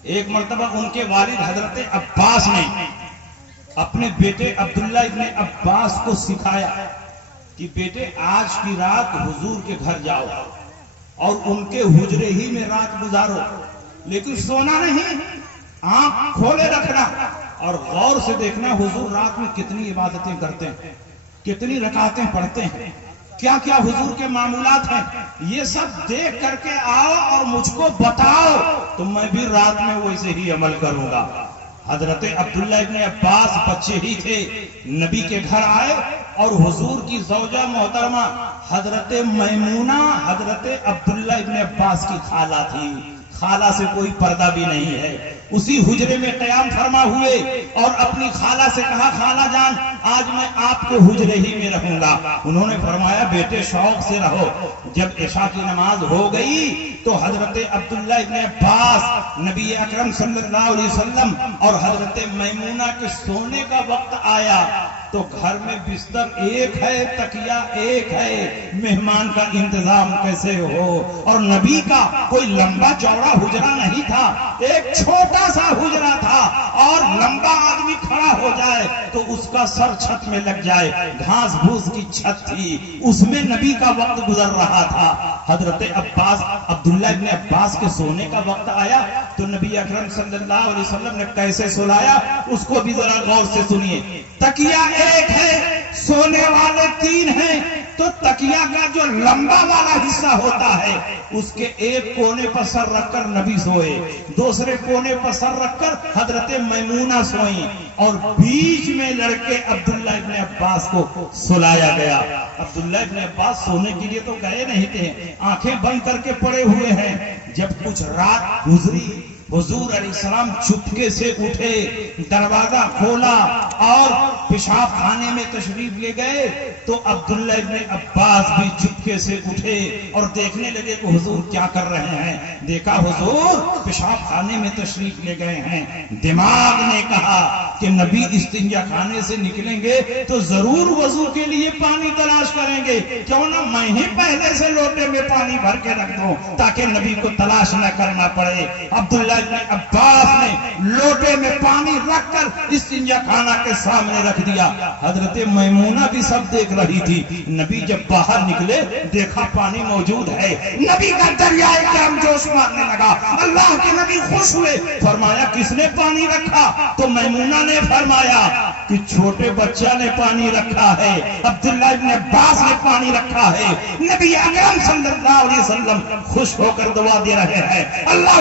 ایک مرتبہ ان کے والد حضرت عباس نے اپنے بیٹے عبداللہ ابن عباس کو سکھایا کہ بیٹے آج کی رات حضور کے گھر جاؤ اور ان کے حجرے ہی میں رات گزارو، لیکن سونا نہیں، آنکھ کھولے رکھنا اور غور سے دیکھنا حضور رات میں کتنی عبادتیں کرتے ہیں، کتنی رکعتیں پڑھتے ہیں، کیا کیا حضور کے معمولات ہیں، یہ سب دیکھ کر کے آؤ اور مجھ کو بتاؤ تو میں بھی رات میں ویسے ہی عمل کروں گا۔ حضرت عبداللہ ابن عباس بچے ہی تھے، نبی کے گھر آئے اور حضور کی زوجہ محترمہ حضرت میمونہ حضرت عبداللہ ابن عباس کی خالہ تھی، خالہ سے کوئی پردہ بھی نہیں ہے، اسی حجرے میں قیام فرما ہوئے اور اپنی خالہ سے کہا خالہ جان آج میں آپ کے حجرے ہی میں رہوں گا۔ انہوں نے فرمایا بیٹے شوق سے رہو۔ جب عشاء کی نماز ہو گئی تو حضرت عبداللہ ابن عباس نبی اکرم صلی اللہ علیہ وسلم اور حضرت میمونہ کے سونے کا وقت آیا تو گھر میں بستر ایک ہے، تکیہ ایک ہے، مہمان کا انتظام کیسے ہو؟ اور نبی کا کوئی لمبا چوڑا حجرہ نہیں تھا، ایک چھوٹا سا حجرہ تھا اور لمبا آدمی کھڑا ہو جائے تو اس کا سر چھت میں لگ جائے، گھاس بھوس کی چھت تھی، اس میں نبی کا وقت گزر رہا تھا۔ حضرت عباس عبداللہ ابن عباس کے سونے کا وقت آیا تو نبی اکرم صلی اللہ علیہ وسلم نے کیسے سلایا اس کو بھی ذرا غور سے سنیے۔ تکیہ ایک ہے، سونے والے تین ہیں، تو تکیہ کا جو لمبا والا حصہ ہوتا ہے اس کے ایک کونے پر سر رکھ کر نبی سوئے، دوسرے کونے پر سر رکھ کر حضرت میمونہ سوئیں اور بیچ میں لڑکے عبداللہ ابن عباس کو سلایا گیا۔ عبداللہ ابن عباس سونے کے لیے تو گئے نہیں تھے، آنکھیں بند کر کے پڑے ہوئے ہیں۔ جب کچھ رات گزری حضور علیہ السلام چپکے سے اٹھے، دروازہ کھولا اور پیشاب خانے میں تشریف لے گئے تو عبداللہ ابن عباس بھی چپکے سے اٹھے اور دیکھنے لگے کہ حضور کیا کر رہے ہیں۔ دیکھا حضور پیشاب خانے میں تشریف لے گئے ہیں۔ دماغ نے کہا کہ نبی استنجا خانے سے نکلیں گے تو ضرور وضو کے لیے پانی تلاش کریں گے، کیوں نہ میں ہی پہلے سے لوٹے میں پانی بھر کے رکھ دوں تاکہ نبی کو تلاش نہ کرنا پڑے۔ عبداللہ ابن عباس نے لوٹے میں پانی رکھ کر استنجا خانہ کے سامنے رکھ دیا۔ حضرت میمونہ بھی سب دیکھ رہی تھی۔ نبی جب باہر نکلے دیکھا پانی موجود ہے، نبی کا دریائے کرم جوش مارنے لگا۔ اللہ کے نبی خوش ہوئے، فرمایا کس نے پانی رکھا؟ تو میمونہ نے فرمایا کہ چھوٹے بچہ نے پانی رکھا ہے، عبداللہ ابن عباس نے پانی رکھا ہے۔ نبی اکرم صلی اللہ علیہ وسلم خوش ہو کر دعا دے رہے ہیں، اللہ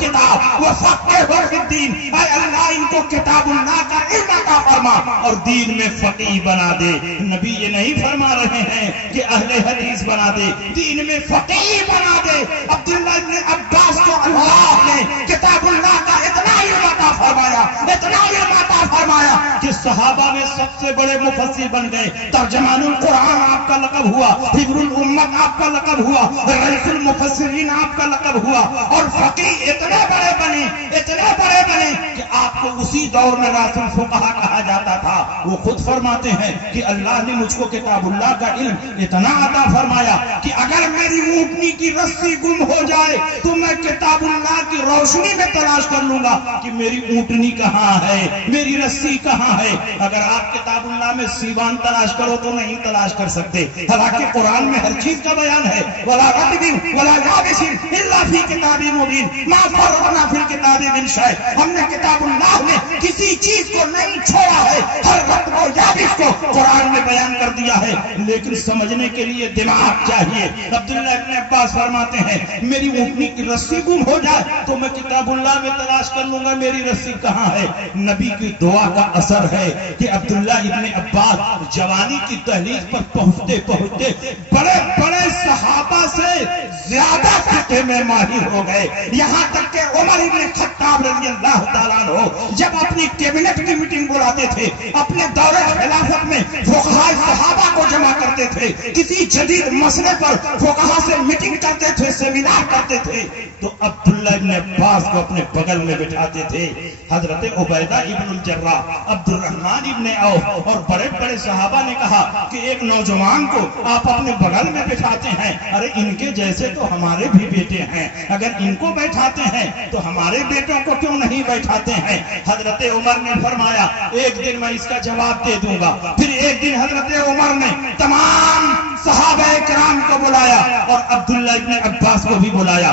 کتاب وفقہ فی الدین، اے اللہ ان کو کتاب اللہ کا علم عطا فرما اور دین میں فقیہ بنا دے۔ نبی یہ نہیں فرما رہے ہیں کہ اہل حدیث بنا دے، دین میں فقیہ بنا دے۔ عبداللہ ابن عباس کو اللہ نے کتاب اللہ کا اتنا علم عطا فرمایا، اتنا علم عطا فرمایا کہ صحابہ میں سب سے بڑے مفسر بن گئے۔ ترجمان القرآن آپ کا لقب ہوا، حبر الامت آپ کا لقب ہوا، رئیس المفسرین آپ کا لقب ہوا، اور فقیہ اتنے بڑے بنے کہ آپ کو اسی دور میں راس الفقہا کہا جاتا تھا۔ وہ خود فرماتے ہیں کہ اللہ نے مجھ کو کتاب اللہ کا علم اتنا عطا فرمایا کہ اگر میری اونٹنی کی رسی گم ہو جائے تو میں کتاب اللہ کی روشنی میں تلاش کر لوں گا کہ میری اونٹنی کہاں ہے، میری رسی کہاں ہے۔ اگر آپ کتاب اللہ میں سیوان تلاش کرو تو نہیں تلاش کر سکتے، حالانکہ قرآن میں ہر چیز کا بیان ہے۔ وَلَا رَطْبٍ وَلَا يَابِسٍ إِلَّا فِي كِتَابٍ مُبِينٍ مَا فَرَّطْنَا فِي الْكِتَابِ مِنْ شَيْءٍ، ہم نے کتاب اللہ میں کسی چیز کو نہیں چھوڑا ہے، ہر رطب و یابس کو قرآن میں بیان کر دیا ہے، لیکن سمجھنے کے لیے دماغ چاہیے۔ عبداللہ ابن عباس فرماتے ہیں میری اونٹنی کی رسی گم ہو جائے تو میں کتاب اللہ میں تلاش کر لوں گا میری رسی کہاں ہے۔ نبی کی دعا کا اثر ہے کہ عبداللہ ابن عباس جوانی کی دہلیز پر پہنچتے پہنچتے بڑے بڑے صحابہ سے زیادہ فقہ میں ماہر ہو گئے، یہاں تک کہ عمر ابن خطاب رضی اللہ تعالیٰ عنہ جب اپنی کیبنٹ کی میٹنگ بلاتے تھے، اپنے دور خلافت میں فقہاء صحابہ کو جمع کرتے تھے، کسی جدید مسئلے پر فقہاء سے میٹنگ کرتے تھے، سیمینار کرتے تھے، تو عبداللہ ابن عباس کو اپنے بغل میں بٹھاتے تھے۔ حضرت عبیدہ ابن الجراح، عبد الرحمن ابن عوف اور بڑے بڑے صحابہ نے کہا کہ ایک نوجوان کو آپ اپنے بغل میں بٹھاتے ہیں، ارے ان کے جیسے تو ہمارے بھی بیٹے ہیں، اگر ان کو بیٹھاتے ہیں تو ہمارے بیٹوں کو کیوں نہیں بیٹھاتے ہیں؟ حضرت عمر نے فرمایا ایک دن میں اس کا جواب دے دوں گا۔ پھر ایک دن حضرت عمر نے تمام صحابہ کرام کو بلایا اور عبداللہ ابن عباس کو بھی بلایا،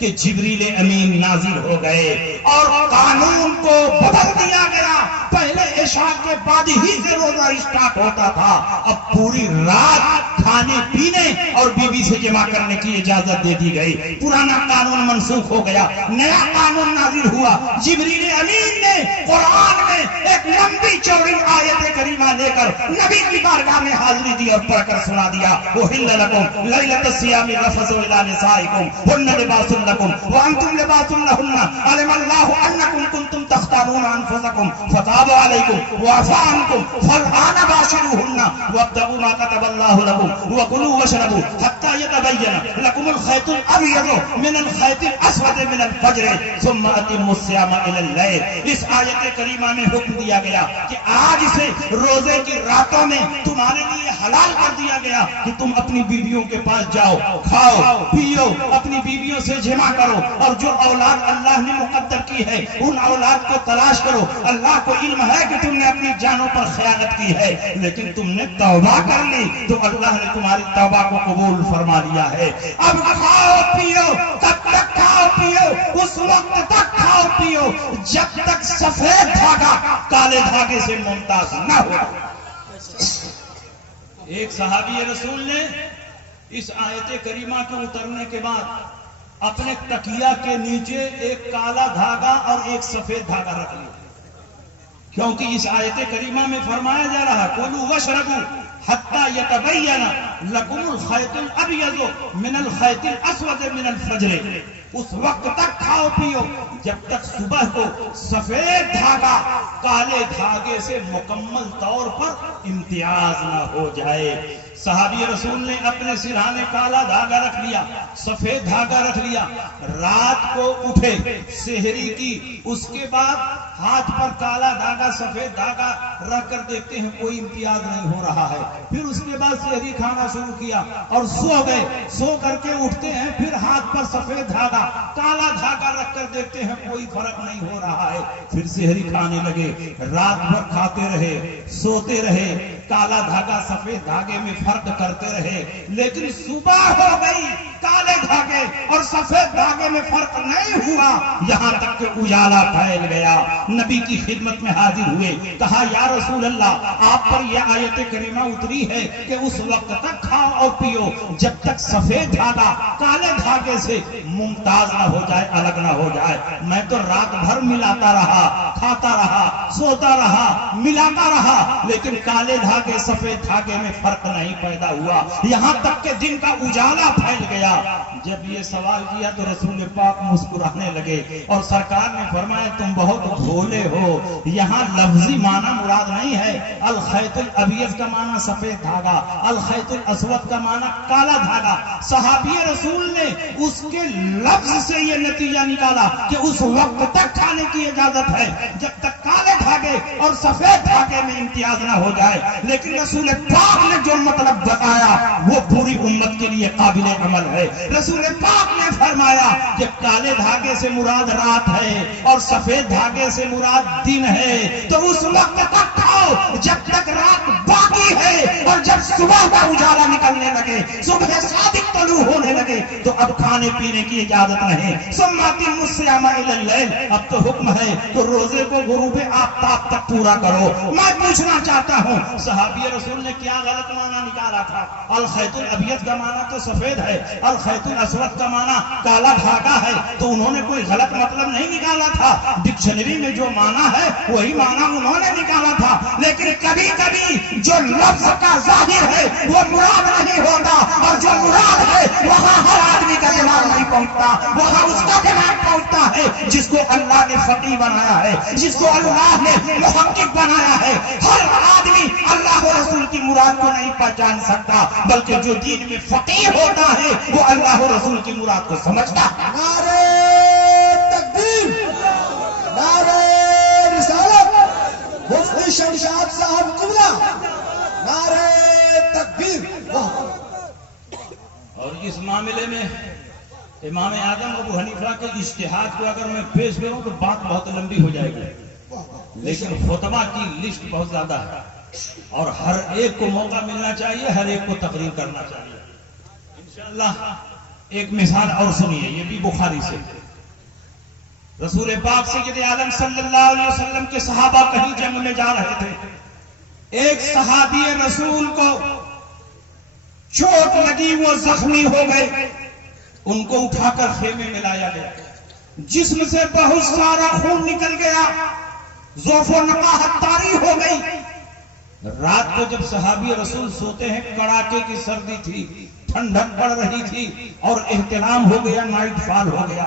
کہ جبریل امین نازل ہو گئے اور قانون کو بدل دیا گیا. پہلے عشاء کے بعد ہی سے روزہ اسٹارٹ ہوتا تھا، اب پوری رات کھانے پینے اور بیوی سے جمع کرنے کی اجازت دے دی گئی. پرانا قانون منسوخ ہو گیا، نیا قانون نازل ہوا. جبریل امین نے قرآن میں ایک لمبی چوڑی آیت کریمہ لے کر نبی کی بارگاہ میں حاضری دی اور پڑھ کر سنا دیا. احل لکم لیلۃ الصیام الرفث الی نسائکم ہن لباس لکم وانتم لباس لہن علم اللہ انکم کنتم تختانون انفسکم فتاب علیکم وعفی عنکم فالآن باشروہن وابتغوا ما کتب اللہ لکم وکلوا واشربوا حتی یتبین لکم الخیط الابیض من الخیط الاسود من الفجر ثم اتموا الصیام الی اللیل. اس آیت کریمہ میں حکم دیا گیا کہ آج سے روزے کی راتوں میں تمہارے لیے حلال کر دیا گیا کہ تم اپنی بیویوں کے پاس جاؤ، کھاؤ پیو، اپنی بیویوں سے جمع کرو، اور جو اولاد اللہ نے مقدر کی ہے ان اولاد کو تلاش کرو. اللہ کو علم ہے کہ تم نے اپنی جانوں پر خیانت کی ہے، لیکن تم نے توبہ کر لی تو اللہ نے تمہاری توبہ کو قبول فرما لیا ہے. اب کھاؤ پیو، تب تک کھاؤ پیو، اس وقت تک کھاؤ پیو جب تک سفید دھاگا کالے دھاگے سے ممتاز نہ ہو. ایک صحابی رسول نے اس آیت کریمہ کے اترنے کے بعد اپنے تکیہ کے نیچے ایک کالا دھاگا اور ایک سفید دھاگا رکھ لیا، کیونکہ اس آیت کریمہ میں فرمایا جا رہا کلوا واشربوا حتی یتبین لکم الخیط الابیض من الخیط الاسود من الفجر. اس وقت تک کھاؤ پیو جب تک صبح کو سفید دھاگا کالے دھاگے سے مکمل طور پر امتیاز نہ ہو جائے. صحابی رسول نے اپنے سرہانے کالا دھاگا رکھ لیا، سفید دھاگا رکھ لیا. رات کو اٹھے، سحری کی، اس کے بعد ہاتھ پر کالا دھاگا سفید دھاگا رکھ کر دیکھتے ہیں کوئی امتیاز نہیں ہو رہا ہے. پھر اس کے بعد سحری کھانا شروع کیا اور سو گئے. سو کر کے اٹھتے ہیں، پھر ہاتھ پر سفید دھاگا کالا دھاگا رکھ کر دیکھتے ہیں کوئی فرق نہیں ہو رہا ہے. پھر سحری کھانے لگے، رات بھر کھاتے رہے، سوتے رہے، کالا دھاگا سفید دھاگے میں فرق کرتے رہے. لیکن صبح ہو گئی، کالے دھاگے اور سفید دھاگے میں فرق نہیں ہوا، یہاں تک کہ اجالا پھیل گیا. نبی کی خدمت میں حاضر ہوئے، کہا یا رسول اللہ آپ پر یہ آیت کریمہ اتری ہے کہ اس وقت تک کھاؤ اور پیو جب تک سفید دھاگا کالے دھاگے سے ممتاز نہ ہو جائے، الگ نہ ہو جائے. میں تو رات بھر ملاتا رہا، کھاتا رہا، سوتا رہا، ملاتا رہا، لیکن کالے دھاگے سفید دھاگے میں فرق نہیں پیدا ہوا، یہاں تک کہ دن کا اجالا پھیل گیا. جب یہ سوال کیا تو رسول پاک مسکرانے لگے اور سرکار نے فرمایا تم بہت بھولے ہو، یہاں لفظی معنی مراد نہیں ہے. الخیط الابیض کا معنی سفید دھاگا، الخیط الاسود کا معنی کالا دھاگا. صحابی رسول نے اس کے لفظ سے یہ نتیجہ نکالا کہ اس وقت تک کھانے کی اجازت ہے جب تک کالے دھاگے اور سفید دھاگے میں امتیاز نہ ہو جائے. لیکن رسول پاک نے جو مطلب بتایا وہ پوری امت کے لیے قابل عمل ہے. رسول پاک نے فرمایا کہ کالے دھاگے سے مراد رات ہے اور سفید دھاگے سے مراد دن ہے، تو اس وقت تک کھاؤ جب تک رات باقی ہے، اور جب صبح کا اجالا نکلنے لگے، صبح صادق طلوع ہونے لگے تو اب کھانے پینے کی اجازت نہیں. ثم اتموا الصیام الی اللیل، اب تو حکم ہے تو روزے کو غروب آفتاب تک پورا کرو. میں پوچھنا چاہتا ہوں صحابی رسول نے کیا غلط معنی نکالا تھا؟ الخیط الابیض کا معنی تو سفید ہے، الخیط الاسود کا معنی کالا دھاگا ہے، تو انہوں نے کوئی غلط مطلب نہیں نکالا تھا. ڈکشنری میں جو معنی ہے وہی معنی انہوں نے نکالا تھا. لیکن کبھی کبھی جو لفظ کا ظاہر ہے وہ مراد نہیں ہوتا، اور جو مراد ہے وہاں ہر آدمی کا دماغ نہیں پہنچتا، وہاں اس کا دماغ پہنچتا ہے جس کو اللہ نے فقیہ بنایا ہے، جس کو اللہ نے محقق بنایا ہے. ہر آدمی اللہ و رسول کی مراد کو نہیں پہچان سکتا، بلکہ جو دین میں فقیہ ہوتا ہے وہ اللہ و رسول کی مراد کو سمجھتا ہے. نعرہ تکبیر، نعرہ رسالت، مفتی شمشاد صاحب قبلہ، نعرہ تکبیر. اور اس معاملے میں امام اعظم ابو حنیفہ کے اجتہاد کو اگر میں پیش کروں تو بات بہت لمبی ہو جائے گی، لیکن خطبہ کی لسٹ بہت زیادہ ہے اور ہر ایک کو موقع ملنا چاہیے، ہر ایک کو تقریر کرنا چاہیے. انشاءاللہ ایک مثال اور سنیے، یہ بھی بخاری سے۔ رسول پاک سید عالم صلی اللہ علیہ وسلم کے صحابہ کہیں جنگ میں جا رہے تھے، ایک صحابی رسول کو چوٹ لگی، وہ زخمی ہو گئے، ان کو اٹھا کر خیمے میں لایا گیا، جسم سے بہت سارا خون نکل گیا، ضعف و نقاہت طاری ہو گئی۔ رات کو جب صحابی رسول سوتے ہیں، کڑاکے کی سردی تھی، ٹھنڈک پڑ رہی تھی اور احتلام ہو گیا، نائٹ فال ہو گیا۔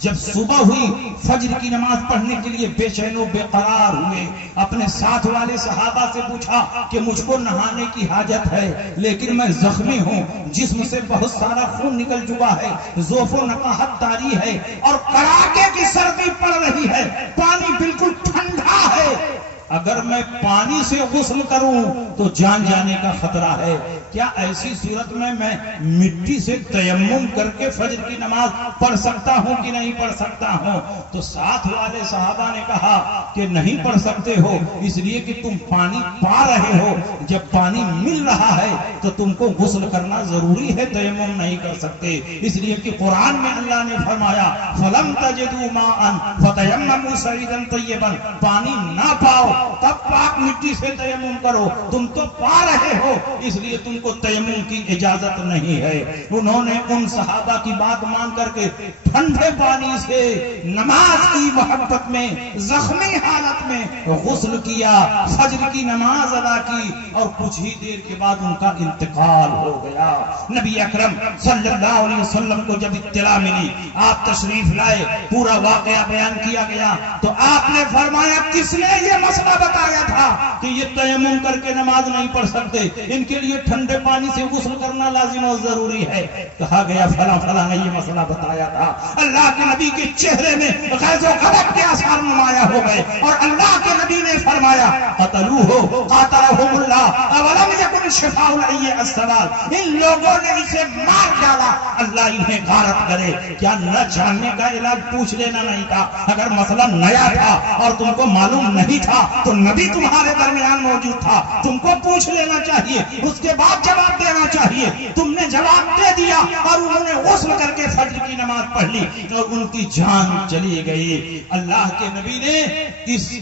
جب صبح ہوئی، فجر کی نماز پڑھنے کے لیے بے چین و بے قرار ہوئے، اپنے ساتھ والے صحابہ سے پوچھا کہ مجھ کو نہانے کی حاجت ہے، لیکن میں زخمی ہوں، جسم سے بہت سارا خون نکل چکا ہے، ضعف و نقاہت طاری ہے اور کڑاکے کی سردی پڑ رہی ہے، پانی بالکل ٹھنڈا ہے، اگر میں پانی سے غسل کروں تو جان جانے کا خطرہ ہے، کیا ایسی صورت میں مٹی سے تیمم کر کے فجر کی نماز پڑھ سکتا ہوں کہ نہیں پڑھ سکتا ہوں؟ تو ساتھ والے صحابہ نے کہا کہ نہیں پڑھ سکتے ہو، اس لیے کہ تم پانی پا رہے ہو، جب پانی مل رہا ہے تو تم کو غسل کرنا ضروری ہے، تیمم نہیں کر سکتے، اس لیے کہ قرآن میں اللہ نے فرمایا فَلَمْ تَجِدُوا مَاءً فَتَيَمَّمُوا صَعِيدًا طَيِّبًا، پانی نہ پاؤ تب پاک مٹی سے تیمم کرو، تم تو پا رہے ہو، اس لیے تم کو تیمم کی اجازت نہیں ہے۔ انہوں نے ان صحابہ کی بات مان کر کے ٹھنڈے پانی سے نماز کی محبت میں زخمی حالت میں غسل کیا، فجر کی نماز ادا کی اور کچھ ہی دیر کے بعد ان کا انتقال ہو گیا۔ نبی اکرم صلی اللہ علیہ وسلم کو جب اطلاع ملی، آپ تشریف لائے، پورا واقعہ بیان کیا گیا تو آپ نے فرمایا کس نے یہ مسئلہ بتایا تھا کہ یہ تیمم کر کے نماز نہیں پڑھ سکتے، ان کے لیے ٹھنڈے پانی سے غسل کرنا لازم اور ضروری ہے؟ کہا گیا فلاں فلاں نے یہ مسئلہ بتایا تھا۔ اللہ کے نبی کے چہرے میں غیظ و غضب کے آثار نمایاں ہو گئے اور اللہ کے نبی نے فرمایا قتلوہ قاتلہم اللہ اولم یکن شفاء العی السوال، ان لوگوں نے اسے مار ڈالا، اللہ انہیں غارت کرے۔ کیا نہ جاننے کا علاج پوچھ لینا نہیں تھا؟ اگر مسئلہ نیا تھا اور تم کو معلوم نہیں تھا تو نبی تمہارے درمیان موجود تھا، تم کو پوچھ لینا چاہیے، اس کے بعد جواب دینا چاہیے۔ تم نے جواب دے دیا اور انہوں نے غسل کر کے فجر کی نماز پڑھ لی اور ان کی جان چلی گئی۔ اللہ کے نبی نے اس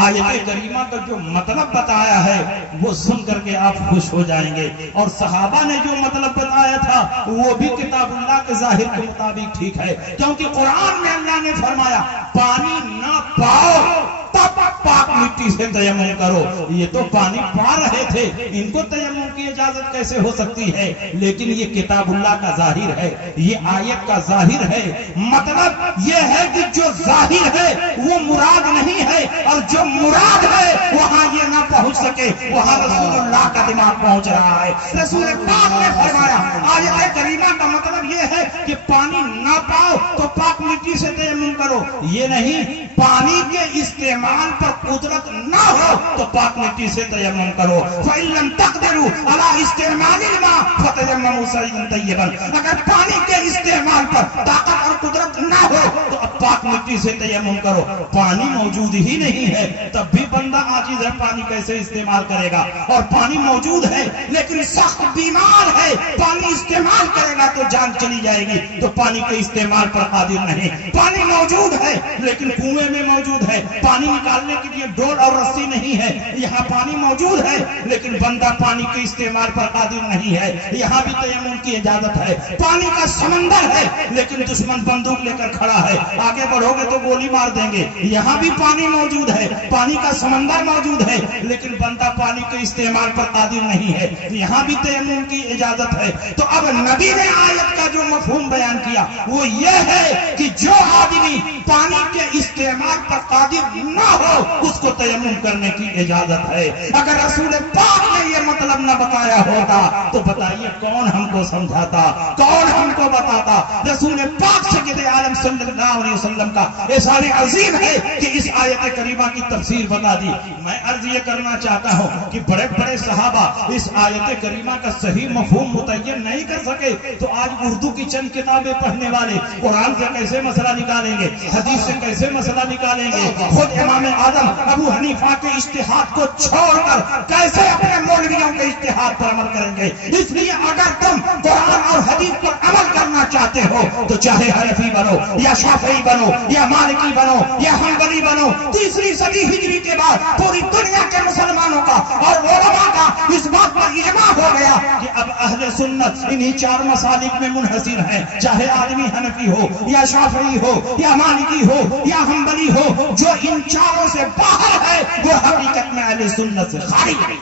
آیت کریمہ کا جو مطلب بتایا ہے وہ سن کر کے آپ خوش ہو جائیں گے، اور صحابہ نے جو مطلب بتایا تھا وہ بھی کتاب اللہ کے ظاہر کے مطابق ٹھیک ہے، کیونکہ قرآن میں اللہ نے فرمایا پانی نہ پاؤ تب پاک مٹی سے تیمم کرو۔ یہ تو پانی پا رہے تھے، ان کو تیمم کی اجازت کیسے ہو سکتی ہے؟ لیکن یہ کتاب اللہ کا ظاہر ہے، یہ آیت کا ظاہر ہے، مطلب یہ ہے کہ جو ظاہر ہے وہ مراد نہیں ہے، اور جو مراد ہے وہاں یہ نہ پہنچ سکے، وہاں رسول اللہ کا دماغ پہنچ رہا ہے۔ رسول پاک نے فرمایا آیت کریمہ کا مطلب یہ ہے کہ پانی نہ پاؤ تو پاک مٹی سے تیمم کرو، یہ نہیں پانی کے استعمال پر قدرت نہ ہو تو پاک مٹی سے تیمم کرو۔ فَإِن لَمْ تَقْدِرُوا عَلَىٰ اسْتِعْمَالِ الْمَاءِ فَتَيَمَّمُوا صَعِيدًا طَيِّبًا، اگر پانی کے استعمال پر طاقت اور قدرت نہ ہو تو اب پاک مٹی سے تیمم کرو۔ پانی موجود ہی نہیں ہے تب بھی بندہ عاجز ہے، پانی کیسے استعمال کرے گا؟ اور پانی موجود ہے لیکن سخت بیمار ہے، پانی استعمال کرے گا تو جان چلی جائے گی، تو پانی کے استعمال پر قادر نہیں۔ پانی موجود ہے لیکن کنویں میں موجود ہے، پانی نکالنے کے لیے ڈول اور رسی نہیں ہے، یہاں پانی موجود ہے لیکن بندہ پانی کے استعمال پر قادر نہیں ہے، یہاں بھی تیمم کی اجازت ہے۔ پانی کا سمندر ہے لیکن دشمن بندوق لے کر کھڑا ہے، آگے بڑھو گے تو گولی مار دیں گے، یہاں بھی پانی موجود ہے، پانی کا سمندر موجود ہے لیکن بندہ پانی کے استعمال پر قادر نہیں ہے، یہاں بھی تیمم کی اجازت ہے۔ تو اب نبی نے آیت کا جو مفہوم بیان کیا وہ یہ ہے کہ جو آدمی پانی کے استعمال پر قادر نہ ہو اس کو تیمم کرنے کی اجازت ہے۔ اگر رسول پاک نے یہ مطلب نہ بتایا ہوتا تو بتائیے کون ہم کو سمجھاتا، کون ہم کو بتاتا؟ رسول پاک سید عالم صلی اللہ علیہ وسلم کا احسان عظیم ہے کہ اس آیت کریمہ کی تفسیر بتا دی۔ میں عرض یہ کرنا چاہتا ہوں کہ بڑے بڑے صحابہ اس آیت کریمہ کا صحیح مفہوم متعین نہیں کر سکے تو آج اردو کی چند کتابیں پڑھنے والے قرآن سے کیسے مسئلہ نکالیں گے، حدیث سے کیسے مسئلہ نکالیں گے؟ خود امام اعظم ابو حنیفہ کے اجتہاد کو چھوڑ کر کیسے اپنے مولوی مولویوں کے اجتہاد پر عمل کریں گے. اس لیے اگر تم قرآن اور حدیث پر عمل کرنا چاہتے ہو تو چاہے حنفی بنو یا شافعی بنو یا مالکی بنو یا حنبلی بنو. تیسری صدی ہجری کے بعد پوری دنیا کے مسلمانوں کا اور علماء کا اس بات پر اجماع ہو گیا کہ اب اہل سنت انہی 4 مسالک میں منحصر ہیں. چاہے آدمی حنفی ہو یا شافعی ہو یا مالکی ہو یا حنبلی ہو، جو ان 4 سے باہر ہے وہ حقیقت میں اہل سنت سے خارج ہے.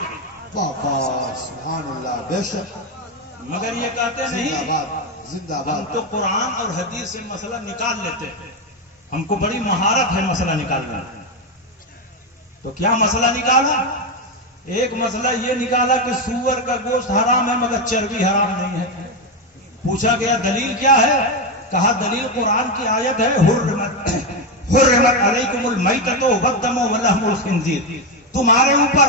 سبحان اللہ، بے شک. مگر یہ کہتے زندہ نہیں باد، زندہ ہم باد. تو قرآن اور حدیث سے مسئلہ نکال لیتے ہیں، ہم کو بڑی مہارت ہے مسئلہ نکالنے میں. تو کیا مسئلہ نکالا؟ ایک مسئلہ یہ نکالا کہ سور کا گوشت حرام ہے مگر چربی حرام نہیں ہے. پوچھا گیا دلیل کیا ہے؟ کہا دلیل قرآن کی آیت ہے حرمت علیکم المیتۃ والدم ولحم الخنزیر. تمہارے اوپر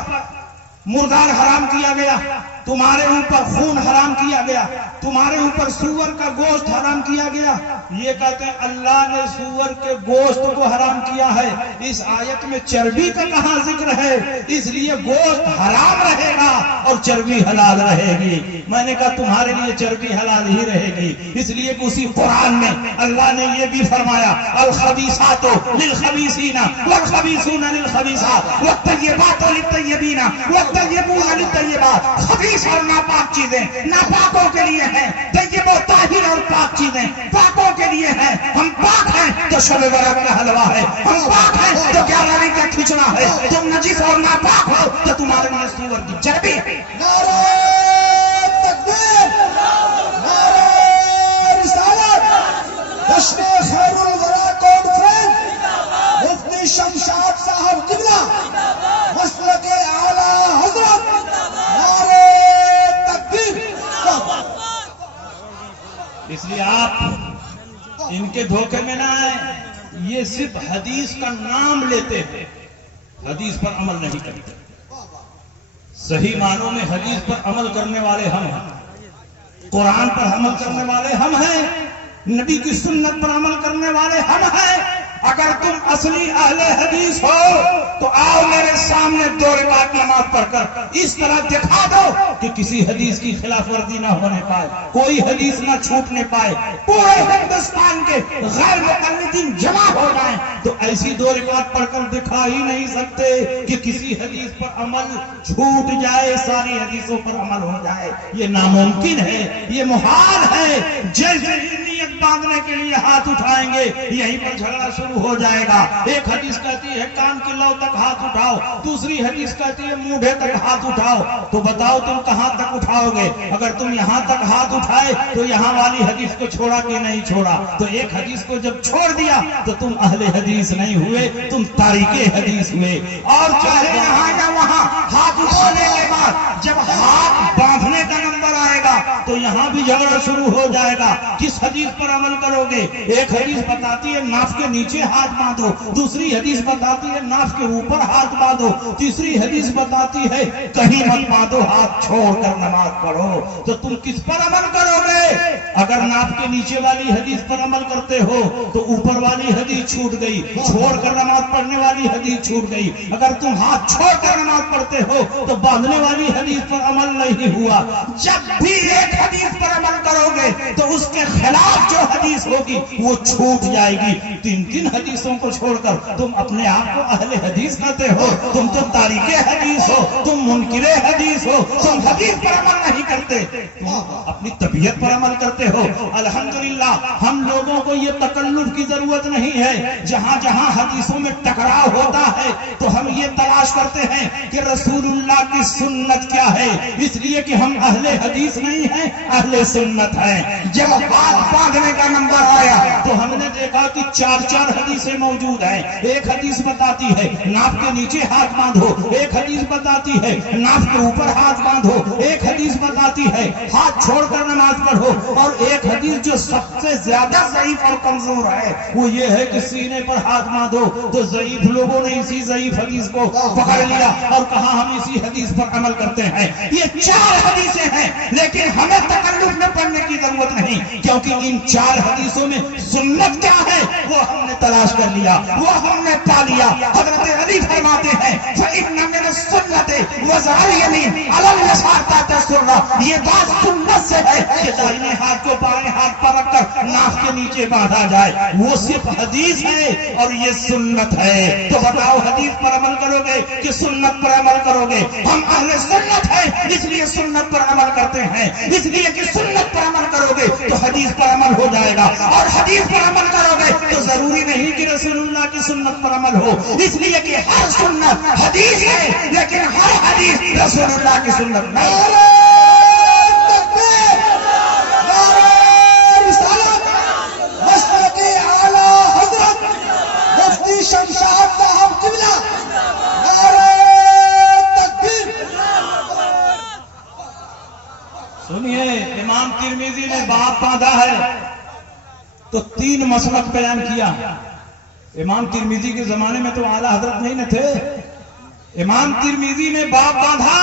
مردار حرام کیا گیا، تمہارے اوپر خون حرام کیا گیا، تمہارے اوپر سور کا گوشت حرام کیا گیا. یہ کہتے ہیں اللہ نے سور کے گوشت کو حرام کیا ہے، اس آیت میں چربی کا کہاں ذکر ہے؟ اس لیے گوشت حرام رہے گا اور چربی حلال رہے گی. میں نے کہا تمہارے لیے چربی حلال ہی رہے گی، اس لیے کہ اسی قرآن میں اللہ نے یہ بھی فرمایا الخبیثات للخبیثین والخبیثون للخبیثات والطیبات للطیبین والطیبون للطیبات. خبیث اور ناپاک چیزیں ناپاکوں کے لیے ہیں، طیب و طاہر اور پاک چیزیں پاکوں کے لیے ہیں. ہم پاک ہیں تو شب برات کا حلوہ ہے، ہم پاک ہیں تو 11 کا کھچڑا ہے. تم نجس اور ناپاک ہو تو تمہارے لیے سور کی چربی ہے. نعرہ تکبیر، نعرہ رسالت. جشن خیر الورا کانفرنس، مفتی شمشاد صاحب قبلہ، مسلک اعلی حضرت. نعرہ تکبیر. اس لیے آپ ان کے دھوکے میں نہ آئے. یہ صرف حدیث کا نام لیتے ہیں، حدیث پر عمل نہیں کرتے. صحیح معنوں میں حدیث پر عمل کرنے والے ہم ہیں، قرآن پر عمل کرنے والے ہم ہیں، نبی کی سنت پر عمل کرنے والے ہم ہیں. اگر تم اصلی اہل حدیث ہو تو آؤ میرے سامنے 2 رکعت نماز پڑھ کر اس طرح دکھا دو کہ کسی حدیث کی خلاف ورزی نہ ہونے پائے، کوئی حدیث نہ چھوٹنے پائے، پورے ہندوستان کے غیر مقلدین جمع ہو جائیں تو ایسی 2 رکعت پڑھ کر دکھا ہی نہیں سکتے کہ کسی حدیث پر عمل چھوٹ جائے، ساری حدیثوں پر عمل ہو جائے. یہ ناممکن ہے، یہ محال ہے. جیسے ہی نیت باندھنے کے لیے ہاتھ اٹھائیں گے یہیں پر جھگڑا شروع ہو جائے گا. ایک حدیث کہتی ہے کان کی لو تک ہاتھ اٹھاؤ، دوسری حدیث کہتی ہے مونڈھے تک ہاتھ اٹھاؤ. تو بتاؤ تم کہاں تک اٹھاؤ گے؟ اگر تم یہاں تک ہاتھ اٹھائے تو یہاں والی حدیث کو چھوڑا کہ نہیں چھوڑا؟ تو ایک حدیث کو جب چھوڑ دیا تو تم اہل حدیث نہیں ہوئے، تم تاریک حدیث ہوئے. اور چاہے یہاں یا وہاں ہاتھ اٹھانے کے بعد جب ہاتھ باندھنے کا نمبر آئے گا تو یہاں بھی جھگڑا شروع ہو جائے گا. کس حدیث پر عمل کرو گے؟ ایک حدیث بتاتی ہے ناف کے نیچے ہاتھ باندھو، دوسری حدیث بتاتی ہے ناف کے اوپر ہاتھ باندھو، تیسری حدیث بتاتی ہے کہیں مت باندھو، ہاتھ چھوڑ کر نماز پڑھو. تو تم کس پر عمل کرو گے؟ اگر ناف کے نیچے والی حدیث پر عمل کرتے ہو تو اوپر والی حدیث چھوٹ گئی، چھوڑ کر نماز پڑھنے والی حدیث چھوٹ گئی. اگر تم ہاتھ چھوڑ کر نماز پڑھتے ہو تو باندھنے والی حدیث پر عمل نہیں ہوا. جب بھی ایک حدیث پر عمل کرو گے تو اس کے خلاف جو حدیث ہوگی وہ چھوٹ جائے گی. 3 حدیثوں کو چھوڑ کر تم اپنے آپ کو اہل حدیث کہتے ہو؟ تم تو تاریک حدیث ہو، تم منکر حدیث ہو. تم حدیث پر عمل نہیں کرتے، تم اپنی طبیعت پر عمل کرتے ہو. الحمدللہ ہم لوگوں کو یہ تکلف کی ضرورت نہیں ہے. جہاں جہاں حدیثوں میں ٹکراؤ ہوتا ہے تو ہم یہ تلاش کرتے ہیں کہ رسول اللہ کی سنت کیا ہے، اس لیے کہ ہم اہل حدیث نہیں ہیں، اہل سنت ہیں. جب ہاتھ باندھنے کا نمبر آیا تو ہم نے دیکھا کہ 4 حدیثیں موجود ہیں. ایک حدیث بتاتی ہے ناف کے نیچے ہاتھ باندھو، ایک حدیث بتاتی ہے ناف کے اوپر ہاتھ باندھو، ایک حدیث بتاتی ہے ہاتھ چھوڑ کر نماز پڑھو، اور ایک حدیث جو سب سے زیادہ ضعیف اور کمزور ہے وہ یہ ہے کہ سینے پر ہاتھ باندھو. تو ضعیف لوگوں نے اسی ضعیف حدیث کو پکڑ لیا اور کہا ہم اسی حدیث پر عمل کرتے ہیں. یہ 4 حدیثیں ہیں لیکن ہمیں تکلف میں پڑھنے کی ضرورت نہیں، کیونکہ ان 4 حدیثوں میں سنت کیا ہے وہ ہم نے تلاش کر لیا، وہ ہم نے پا لیا۔ حضرت علی فرماتے ہیں فَإِنَّ مِنَ السُّنَّةِ وَظَهْرِ الْيَمِينِ عَلَى الْيَسَارِ تَحْتَ السُّرَّةِ، یہ بات سنت سے ہے کہ دائیں ہاتھ کو بائیں ہاتھ پر رکھ کر ناف کے نیچے باندھا جائے، وہ صرف حدیث ہے اور یہ سنت ہے۔ تو بتاؤ حدیث پر عمل کرو گے کہ سنت پر عمل کرو گے؟ ہم اہل سنت ہیں، اس لیے سنت پر عمل کرتے ہیں، اس لیے کہ سنت پر عمل کرو گے تو حدیث پر عمل ہو جائے گا، اور حدیث پر عمل کرو گے تو ضروری نہیں کہ رسول اللہ کی سنت پر عمل ہو، اس لیے کہ ہر سنت حدیث ہے لیکن ہر حدیث رسول اللہ کی سنت نہیں۔ شمشاد صاحب قبلہ نعرہ تکبیر۔ سنیے، امام ترمذی نے باب باندھا ہے تو 3 مسلک بیان کیا۔ امام ترمذی کے زمانے میں تو اعلیٰ حضرت نہیں نہ تھے۔ امام ترمذی نے باب باندھا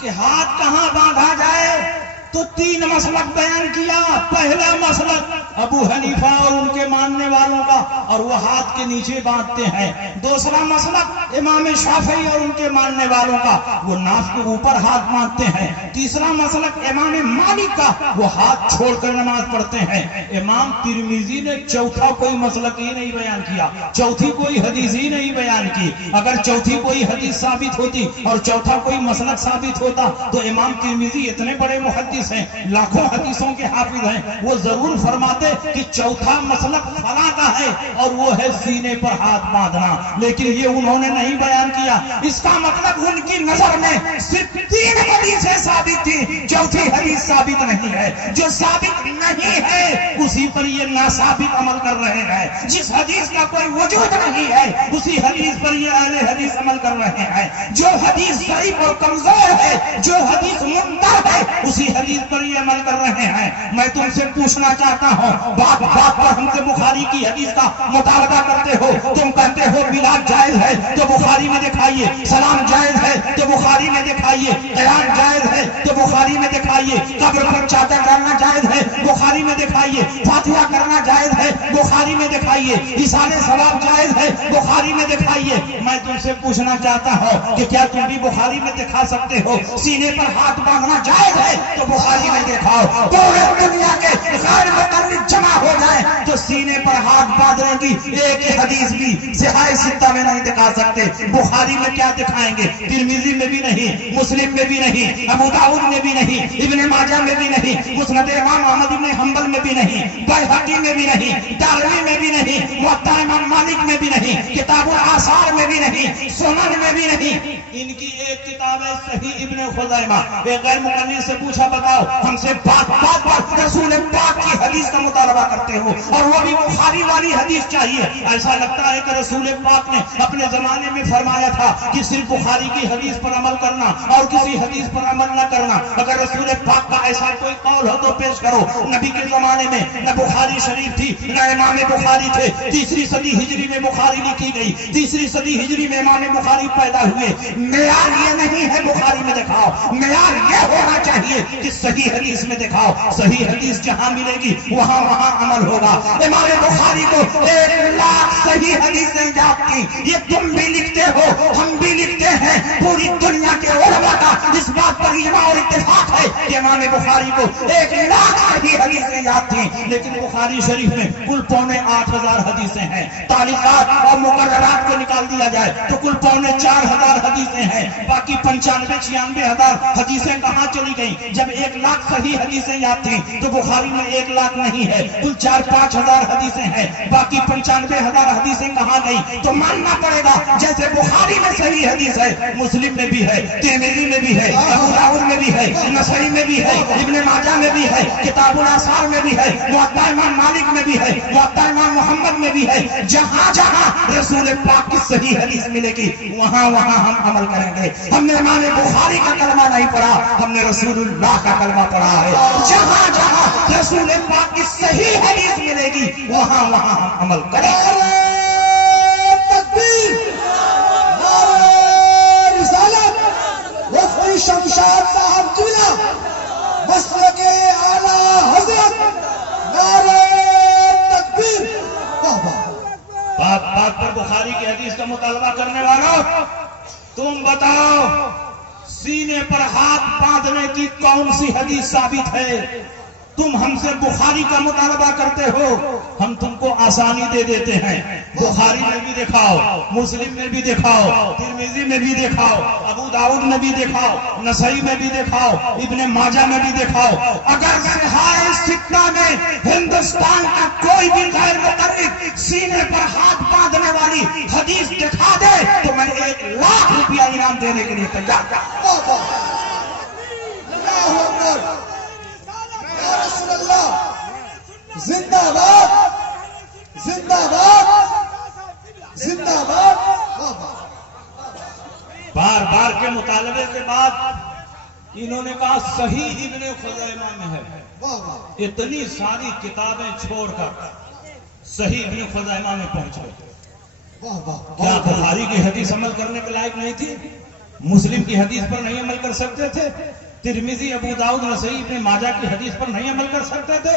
کہ ہاتھ کہاں باندھا جائے تو 3 مسلک بیان کیا۔ پہلا مسلک ابو حنیفہ اور ان کے ماننے والوں کا، اور وہ ہاتھ کے نیچے باندھتے ہیں۔ دوسرا مسلک امام شافعی اور ان کے ماننے والوں کا، وہ ناف کے اوپر ہاتھ باندھتے ہیں۔ تیسرا مسلک امام مالک کا، وہ ہاتھ چھوڑ کر نماز پڑھتے ہیں۔ امام ترمذی نے چوتھا کوئی مسلک ہی نہیں بیان کیا، چوتھی کوئی حدیث ہی نہیں بیان کی۔ اگر چوتھی کوئی حدیث ثابت ہوتی اور چوتھا کوئی مسلک ثابت ہوتا تو امام ترمذی اتنے بڑے محدث ہیں، لاکھوں حدیثوں کے حافظ ہیں، وہ ضرور فرماتے کہ چوتھا مسلک فلاں کا ہے اور وہ ہے سینے پر ہاتھ باندھنا، لیکن یہ انہوں نے نہیں بیان کیا۔ اس کا مطلب ان کی نظر میں صرف 3 حدیثیں ثابت تھی، چوتھی حدیث ثابت نہیں ہے۔ جو ثابت نہیں ہے اسی پر یہ ناثابت عمل کر رہے ہیں، جس حدیث کا کوئی وجود نہیں ہے اسی حدیث پر یہ اہل حدیث عمل کر رہے ہیں۔ جو حدیث ضعیف اور کمزور ہے، جو حدیث منکر ہے، اسی حدیث پر یہ عمل کر رہے ہیں۔ میں تم سے پوچھنا چاہتا ہوں، بات بات پر ہم سے بخاری کی حدیث کا مطالبہ کرتے ہو، تم کہتے ہو میلاد جائز ہے تو بخاری میں دکھائیے، سلام جائز ہے تو بخاری میں دکھائیے، قرآن جائز ہے تو بخاری میں دکھائیے، قبر پر چادر ڈالنا جائز ہے بخاری میں دکھائیے، فاتحہ کرنا جائز ہے بخاری میں دکھائیے، ایصال ثواب جائز ہے بخاری میں دکھائیے۔ میں تم سے پوچھنا چاہتا ہوں کہ کیا تم بھی بخاری میں دکھا سکتے ہو سینے پر ہاتھ باندھنا جائز ہے تو بخاری میں دکھاؤ۔ پورے دنیا کے غیر مقلد جمع ہو جائے تو سینے پر ہاتھ باندھنے کی ایک حدیث بھی صحیح ستہ میں نہیں دکھا سکتے۔ بخاری میں کیا دکھائیں گے؟ ترمذی میں بھی نہیں، مسلم میں بھی نہیں، ابو داؤد میں بھی نہیں، ابن ماجہ میں بھی نہیں، مسند امام احمد بن حنبل میں بھی نہیں، بیہقی میں بھی نہیں، دارمی میں بھی نہیں، موطا امام مالک میں بھی نہیں، کتاب الآثار میں بھی نہیں، سنن میں بھی نہیں۔ ان کی ایک کتاب ہے صحیح ابن خزیمہ۔ ایک غیر مقلد سے پوچھا بتاؤ، ہم سے بات بات پر رسول پاک کی حدیث کا مطالبہ کرتے ہو اور وہ بھی بخاری والی حدیث چاہیے۔ ایسا لگتا ہے کہ رسول پاک نے اپنے زمانے میں فرمایا تھا کہ صرف بخاری کی حدیث پر عمل کرنا اور کسی حدیث پر عمل نہ کرنا۔ اگر رسول پاک کا ایسا کوئی قول ہو تو پیش کرو۔ نبی کے زمانے میں نہ بخاری شریف تھی نہ امام بخاری تھے، 3 صدی ہجری میں بخاری لکھی گئی، 3 صدی ہجری میں امام بخاری پیدا ہوئے۔ معیار یہ نہیں ہے بخاری میں دکھاؤ، معیار یہ ہونا چاہیے کہ صحیح حدیث میں دکھاؤ۔ صحیح حدیث جہاں ملے گی وہاں عمل ہوگا۔ امام بخاری کو 1 لاکھ صحیح حدیثیں یاد کی، یہ تم بھی لکھتے ہو، ہم بھی لکھتے ہیں، پوری دنیا کے علماء کا اس بات پر اجماع اور اتفاق ہے کہ امام بخاری کو 1 لاکھ صحیح حدیثیں یاد تھیں، لیکن بخاری شریف میں کل 8,500 حدیثیں ہیں۔ تعلیقات اور مقررات کو نکال دیا جائے تو کل 4,500 حدیثیں ہیں، باقی 95-96,000 حدیثیں کہاں چلی گئیں؟ جب 1 لاکھ صحیح حدیثیں یاد تھیں تو بخاری میں 1 لاکھ نہیں ہے، کل 4-5 ہزار حدیثیں ہیں، باقی 95,000 حدیثیں کہاں گئی؟ تو ماننا پڑے گا جیسے بخاری میں صحیح حدیث ہے، مسلم میں بھی ہے، ترمذی میں بھی ہے، ابو داؤد میں بھی ہے، نسائی میں بھی ہے، ابن ماجہ میں بھی ہے، کتاب الآثار میں بھی ہے، موطا امام مالک میں بھی ہے، موطا امام محمد میں بھی ہے۔ جہاں جہاں رسول پاک کی صحیح حدیث ملے گی وہاں وہاں ہم عمل کریں گے۔ ہم نے امام بخاری کا کلمہ نہیں پڑھا، ہم نے رسول اللہ کا کلمہ پڑھا ہے۔ جہاں جہاں رسول پاک کی صحیح حدیث ملے گی وہاں وہاں ہم عمل کریں گے۔ تکبیر، نعرہ رسالت، وفد شمشاد صاحب قبلہ، مسلک اعلیٰ حضرت، نعرہ تکبیر۔ واہ واہ، بات بات پر بخاری کی حدیث کا مطالبہ کرنے والوں، تم بتاؤ سینے پر ہاتھ باندھنے کی کون سی حدیث ثابت ہے؟ تم ہم سے بخاری کا مطالبہ کرتے ہو، ہم تم کو آسانی دے دیتے ہیں۔ بخاری میں بھی دکھاؤ، مسلم میں بھی دکھاؤ، ترمذی میں بھی دکھاؤ، ابو داؤد میں بھی دکھاؤ، نسائی میں بھی دکھاؤ، ابن ماجہ میں بھی دکھاؤ۔ اگر صحاح ستہ میں ہندوستان کا کوئی بھی غیر مقرر سینے پر ہاتھ باندھنے والی حدیث دکھا دے تو میں 1,00,000 روپیہ انعام دینے کے لیے تیار ہوں۔ رسول اللہ زندہ باد، زندہ باد، زندہ باد۔ بار بار کے مطالبے کے بعد انہوں نے کہا صحیح ابن خزیمہ میں ہے۔ اتنی ساری کتابیں چھوڑ کر صحیح ابن خزیمہ میں پہنچ گئے۔ کیا بخاری کی حدیث عمل کرنے کے لائق نہیں تھی؟ مسلم کی حدیث پر نہیں عمل کر سکتے تھے؟ ترمذی، ابو داؤد، نسائی، ابن ماجہ کی حدیث پر نہیں عمل کر سکتے تھے؟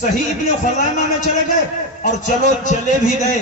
صحیح ابن خزیمہ میں چلے گئے، اور چلو چلے بھی گئے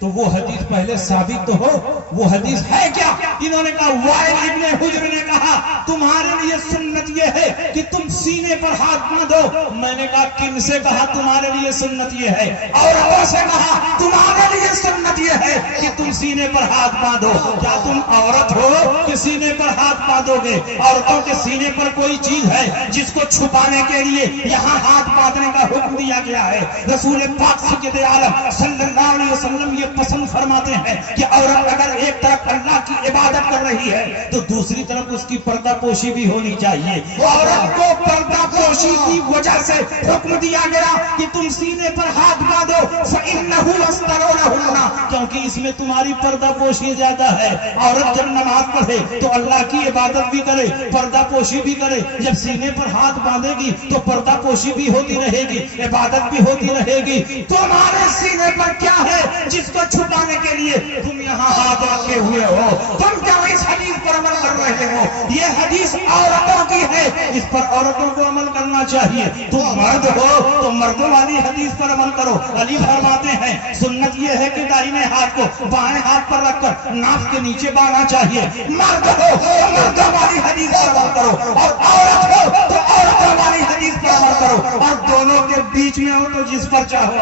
تو وہ حدیث پہلے ثابت تو ہو، وہ حدیث ہے کیا؟ انہوں نے کہا وائل ابن حجر نے کہا تمہارے لیے سنت یہ ہے کہ تم سینے پر ہاتھ باندھو۔ میں نے کہا کن سے کہا تمہارے لیے سنت یہ ہے؟ عورتوں سے کہا تمہارے لیے سنت یہ ہے کہ تم سینے پر ہاتھ باندھو۔ کیا تم عورت ہو کہ سینے پر ہاتھ باندھو گے؟ عورتوں کے سینے پر کوئی چیز ہے جس کو چھپانے کے لیے یہاں ہاتھ باندھنے کا حکم دیا گیا ہے؟ رسول پاک سید عالم صلی اللہ علیہ وسلم یہ پسند فرماتے ہیں کہ عورت اگر ایک طرف اللہ کی عبادت کر رہی ہے تو دوسری طرف اس کی پردہ پوشی بھی ہونی چاہیے۔ عورت کو پردہ پوشی کی وجہ سے حکم دیا گیا کہ تم سینے پر ہاتھ باندھو، فَإِنَّهُ يَسْتَرُونَهُنَّ، کیونکہ اس میں تمہاری پردہ پوشی زیادہ ہے۔ عورت جب نماز پڑھے تو اللہ کی عبادت بھی کرے، پردہ پوشی بھی کرے۔ جب سینے پر ہاتھ باندھے گی تو پردہ پوشی بھی ہوتی رہے گی، عبادت بھی ہوتی رہے گی۔ تمہارے سینے پر کیا ہے جس کو چھپانے کے لیے تم یہاں ہاتھ رکھے ہوئے ہو؟ تم کیا اس حدیث پر عمل کر رہے ہو؟ یہ حدیث عورتوں کی ہے، اس پر عورتوں کو عمل کرنا چاہیے۔ تم مرد ہو تو مردوں والی حدیث پر عمل کرو۔ علی فرماتے ہیں سنت یہ ہے کہ دائیں ہاتھ کو بائیں ہاتھ پر رکھ کر ناف کے نیچے باندھنا چاہیے۔ مرد ہو تو مردوں والی حدیث پر عمل کرو، اور عورت ہو تو عورتوں والی حدیث پر عمل کرو، اور دونوں کے بیچ میں ہو تو جس پر چاہو۔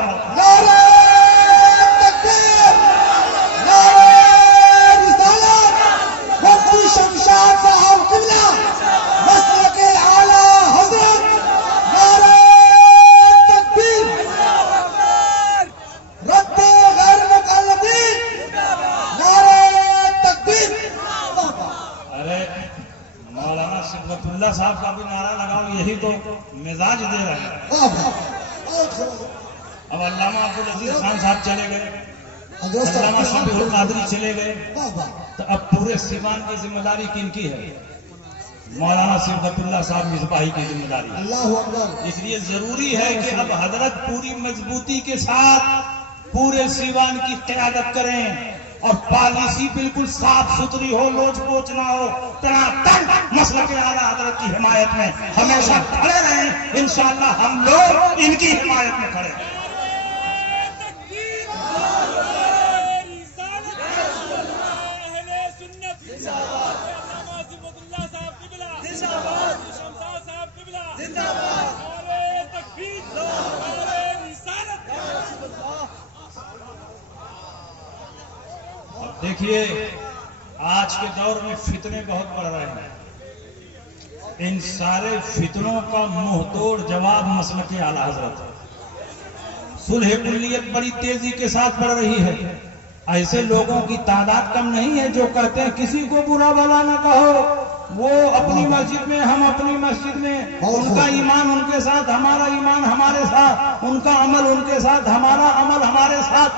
شمشاد صاحب قبلہ مسلک اعلی حضرت، نعرہ تکبیر، رد غیر مقلدین، نعرہ تکبیر۔ ارے مولانا صفت اللہ صاحب کا بھی نعرہ لگاؤ، یہی تو مزاج دے رہے ہیں۔ اب علامہ عبدالعزیز خان صاحب چلے گئے، علامہ شفیع القادری چلے گئے، تو اب پورے سیوان کی ذمہ داری کن کی ہے؟ مولانا صفت اللہ صاحب مصباحی کی ذمہ داری ہے۔ اللہ اکبر۔ اس لیے ضروری ہے کہ اب حضرت پوری مضبوطی کے ساتھ پورے سیوان کی قیادت کریں، اور پالیسی بالکل صاف ستھری ہو، لوچ پوچ نہ ہو، تن مسلک اعلیٰ حضرت کی حمایت میں ہمیشہ کھڑے رہیں۔ انشاءاللہ ہم لوگ ان کی حمایت میں کھڑے ہیں۔ دیکھیے آج کے دور میں فتنے بہت بڑھ رہے ہیں، ان سارے فتنوں کا منہ توڑ جواب مسلک اعلیٰ حضرت ہے۔ صلح کلیت بڑی تیزی کے ساتھ بڑھ رہی ہے۔ ایسے لوگوں کی تعداد کم نہیں ہے جو کہتے ہیں کسی کو برا بھلا نہ کہو، وہ اپنی مسجد میں ہم اپنی مسجد میں، ان کا ایمان ان کے ساتھ، ہمارا ایمان ہمارے ساتھ، ان کا عمل ان کے ساتھ، ہمارا عمل ہمارے ساتھ۔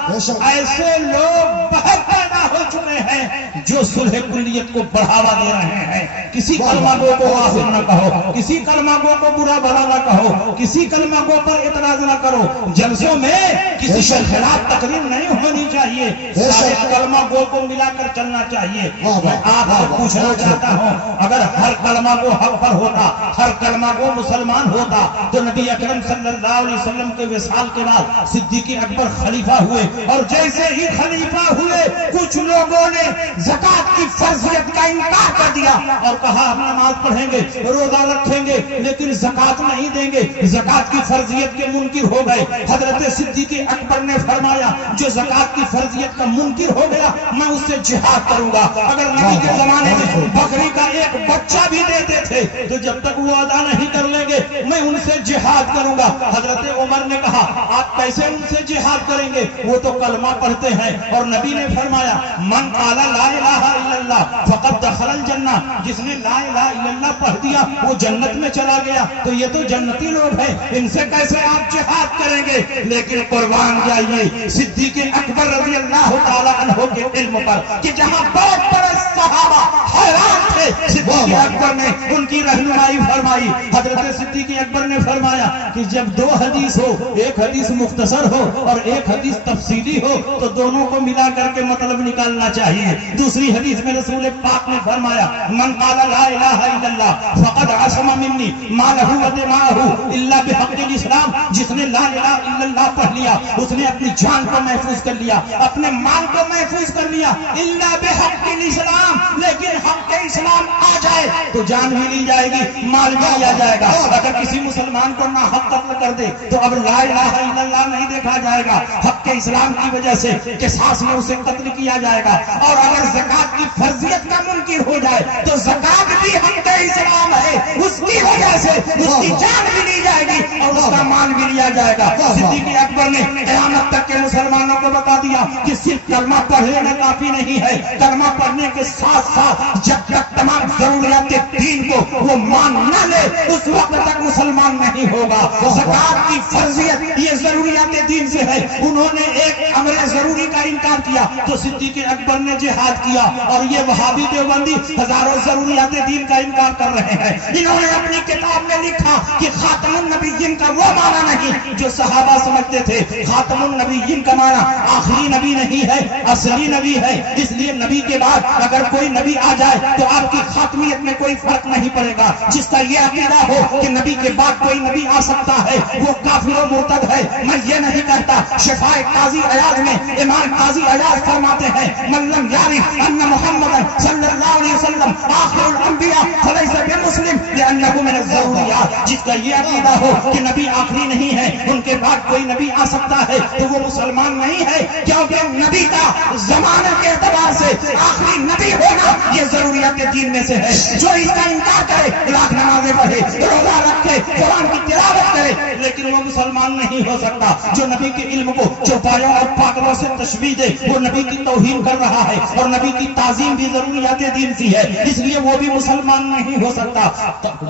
ایسے لوگ بہت پیدا ہو چکے ہیں جو صلح کلیت کو بڑھاوا دے رہے ہیں۔ کسی کلمہ گو کو کافر نہ کہو، کسی کلمہ گو کو برا بھلا نہ کہو، کسی کلمہ گو پر اعتراض نہ کرو۔ جلسوں میں کسی کے خلاف تقریر نہیں ہونی چاہیے۔ چاہیے, سارے کلمہ گو کو ملا کر چلنا چاہیے. میں آپ سے پوچھنا چاہتا ہوں, اگر ہر کلمہ گو حق پر ہوتا, ہر کلمہ گو مسلمان ہوتا, تو نبی اکرم صلی اللہ علیہ وسلم کے وصال کے بعد صدیق اکبر خلیفہ ہوئے, اور جیسے ہی خلیفہ ہوئے کچھ لوگوں نے زکات کی فرضیت کا انکار کر دیا اور کہا ہم نماز پڑھیں گے, روزہ رکھیں گے, لیکن زکات نہیں دیں گے, زکات کی فرضیت کے منکر ہو گئے. حضرت صدیق اکبر نے فرمایا جو زکات کی فرضیت کا منکر ہو گیا میں اس سے جہاد کروں گا. اگر نبی کے زمانے میں بکری کا ایک بچہ بھی دیتے تھے تو جب تک وہ ادا نہیں کر لیں گے میں ان سے جہاد کروں گا. حضرت عمر نے کہا آپ کیسے ان سے جہاد کریں گے, وہ تو کلمہ پڑھتے ہیں. اور نبی نے فرمایا من قال لا الہ الا اللہ فقد دخل الجنہ, جس نے لا الہ الا اللہ پڑھ دیا وہ جنت میں چلا گیا. تو یہ تو جنتی لوگ ہیں, ان سے کیسے آپ جہاد کریں گے. لیکن قربان جائیے صدیق اکبر رضی اللہ تعالی عنہ کے علم پر کہ جہاں بہت بڑے صحابہ حیران تھے, صدیق اکبر نے ان کی رہنمائی فرمائی. حضرت صدیق اکبر نے فرمایا کہ جب دو حدیث ہو, ایک حدیث مختصر ہو اور ایک حدیث تفصیلی ہو, تو دونوں کو ملا کر کے مطلب نکالنا چاہیے. دوسری حدیث میں رسول پاک نے فرمایا من قال لا الہ الا اللہ فقد عصم منی مالہ و دماءہ الا بحق الاسلام, جس نے لا الہ الا اللہ پڑھ لیا اس نے اپنی جان کو محفوظ کر لیا, اپنے مال کو محفوظ کر لیا, الا بحق الاسلام, لیکن حق اسلام آ جائے تو جان بھی لی جائے گی, مال بھی لیا جائے گا. اگر کسی مسلمان کو ناحق قتل کر دے تو اب لا الہ الا اللہ نہیں دیکھا جائے گا, حق اسلام کی وجہ سے قصاص میں اسے قتل کیا جائے گا. اور اگر زکات کی فرضیت کا منکر ہو جائے تو زکات بھی حق اسلام ہے, اس کی وجہ سے اس کی جان بھی لی جائے گی اور اس کا مال بھی لیا جائے گا. صدیق اکبر نے قیامت تک کے مسلمانوں کو بتا دیا کہ صرف کلمہ پڑھ لینا کافی نہیں ہے, کلمہ پڑھنے کے ساتھ ساتھ جب تک تمام ضروریات دین کو وہ مان نہ لے اس وقت تک مسلمان نہیں ہوگا. زکات کی فرضیت یہ ضروریات دین سے ہے. انہوں نے ایک امر ضروری کا انکار کیا تو صدیق اکبر نے جہاد کیا, اور یہ وہابی دیوبندی ہزاروں ضروریات دین کا انکار کر رہے ہیں. انہوں نے اپنی کتاب میں لکھا کہ خاتم النبیین کا وہ معنی نہیں جو صحابہ سمجھتے تھے. خاتم النبیین کا معنی آخری نبی نہیں ہے, اصلی نبی ہے. اس لیے نبی کے بعد اگر کوئی نبی آ جائے تو آپ کی خاتمیت میں کوئی فرق نہیں پڑے گا. جس کا یہ عقیدہ ہو کہ نبی کے بعد کوئی نبی آ سکتا ہے وہ کافر و مرتد ہے. میں یہ نہیں کہتا. شفاء قاضی عیاض میں امام قاضی عیاض فرماتے ہیں من لم یعرف ان محمد صلی اللہ علیہ وسلم آخر الانبیاء فلیس بمسلم لانه من الضروریات. جس کا یہ عقیدہ ہو کہ نبی آخری نہیں ہے, ان کے بعد کوئی نبی آ سکتا ہے, تو وہ مسلمان نہیں ہے, کیونکہ نبی کا زمانے کے اعتبار سے آخری نبی ہونا یہ ضروریات دین میں سے ہے. جو اس کا انکار کرے لاکھ نمازیں پڑھے, روزہ رکھے, قرآن کی تلاوت کرے, لیکن وہ مسلمان نہیں ہو سکتا. جو نبی کے علم کو چوپایوں اور پاگلوں سے تشبیہ دے وہ نبی کی توہین کر رہا ہے, اور نبی کی تعظیم بھی ضروریات دین سی ہے, اس لیے وہ بھی مسلمان نہیں ہو سکتا.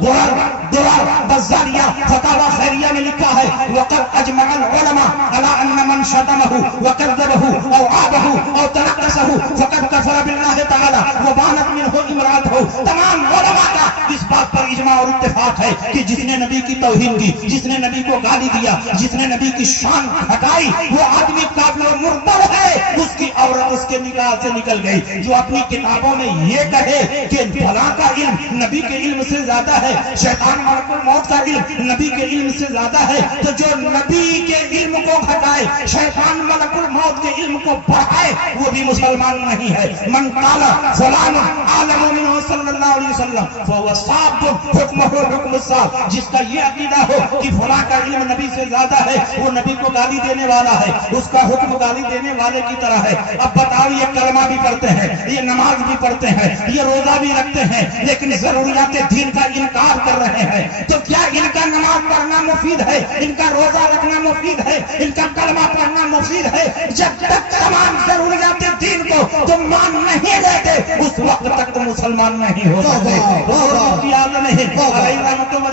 درر بزاریہ فتاوی خیریہ میں لکھا ہے وقد اجمع العلماء على ان من شتمه وكذبه او عابه او تنقصه فقد كفر بالله تعالى وبانت منه امراته. تمام علماء کا اس بات پر اجماع اور اتفاق ہے کہ جس نے نبی کی توہین کی, جس نے نبی کو گالی دیا, جس نے نبی کی شان ہٹائی وہ آدمی کافر و مرتد ہے, اس کی عورت اس کے نگاہ سے نکل گئی. جو اپنی کتابوں میں یہ کہے کہ فلاں کا علم نبی کے علم سے زیادہ ہے, شیطان ملک الموت کا علم نبی کے علم سے زیادہ ہے, تو جو نبی کے علم کو گھٹائے, شیطان ملک الموت کے علم کو بڑھائے, وہ بھی مسلمان نہیں ہے. من قال فلان عالم منه صلی اللہ علیہ وسلم فهو صاب حکمه حکم الصاب. جس کا یہ عقیدہ ہو کہ فلاں کا علم نبی سے زیادہ ہے وہ نبی کو گالی دینے والا ہے, اس کا حکم گالی دینے والے کی طرح ہے. اب بتاؤ یہ کلمہ بھی پڑھتے ہیں, یہ نماز بھی پڑھتے ہیں, یہ روزہ بھی رکھتے ہیں, لیکن ضروریات دین کا انکار کر رہے ہیں, تو کیا ان کا نماز پڑھنا مفید ہے, ان کا روزہ رکھنا مفید ہے, ان کا کلمہ پڑھنا مفید ہے؟ جب تک تمام ضروریات دین کو تم مان نہیں لیتے اس وقت تک تم مسلمان نہیں ہو سکتے.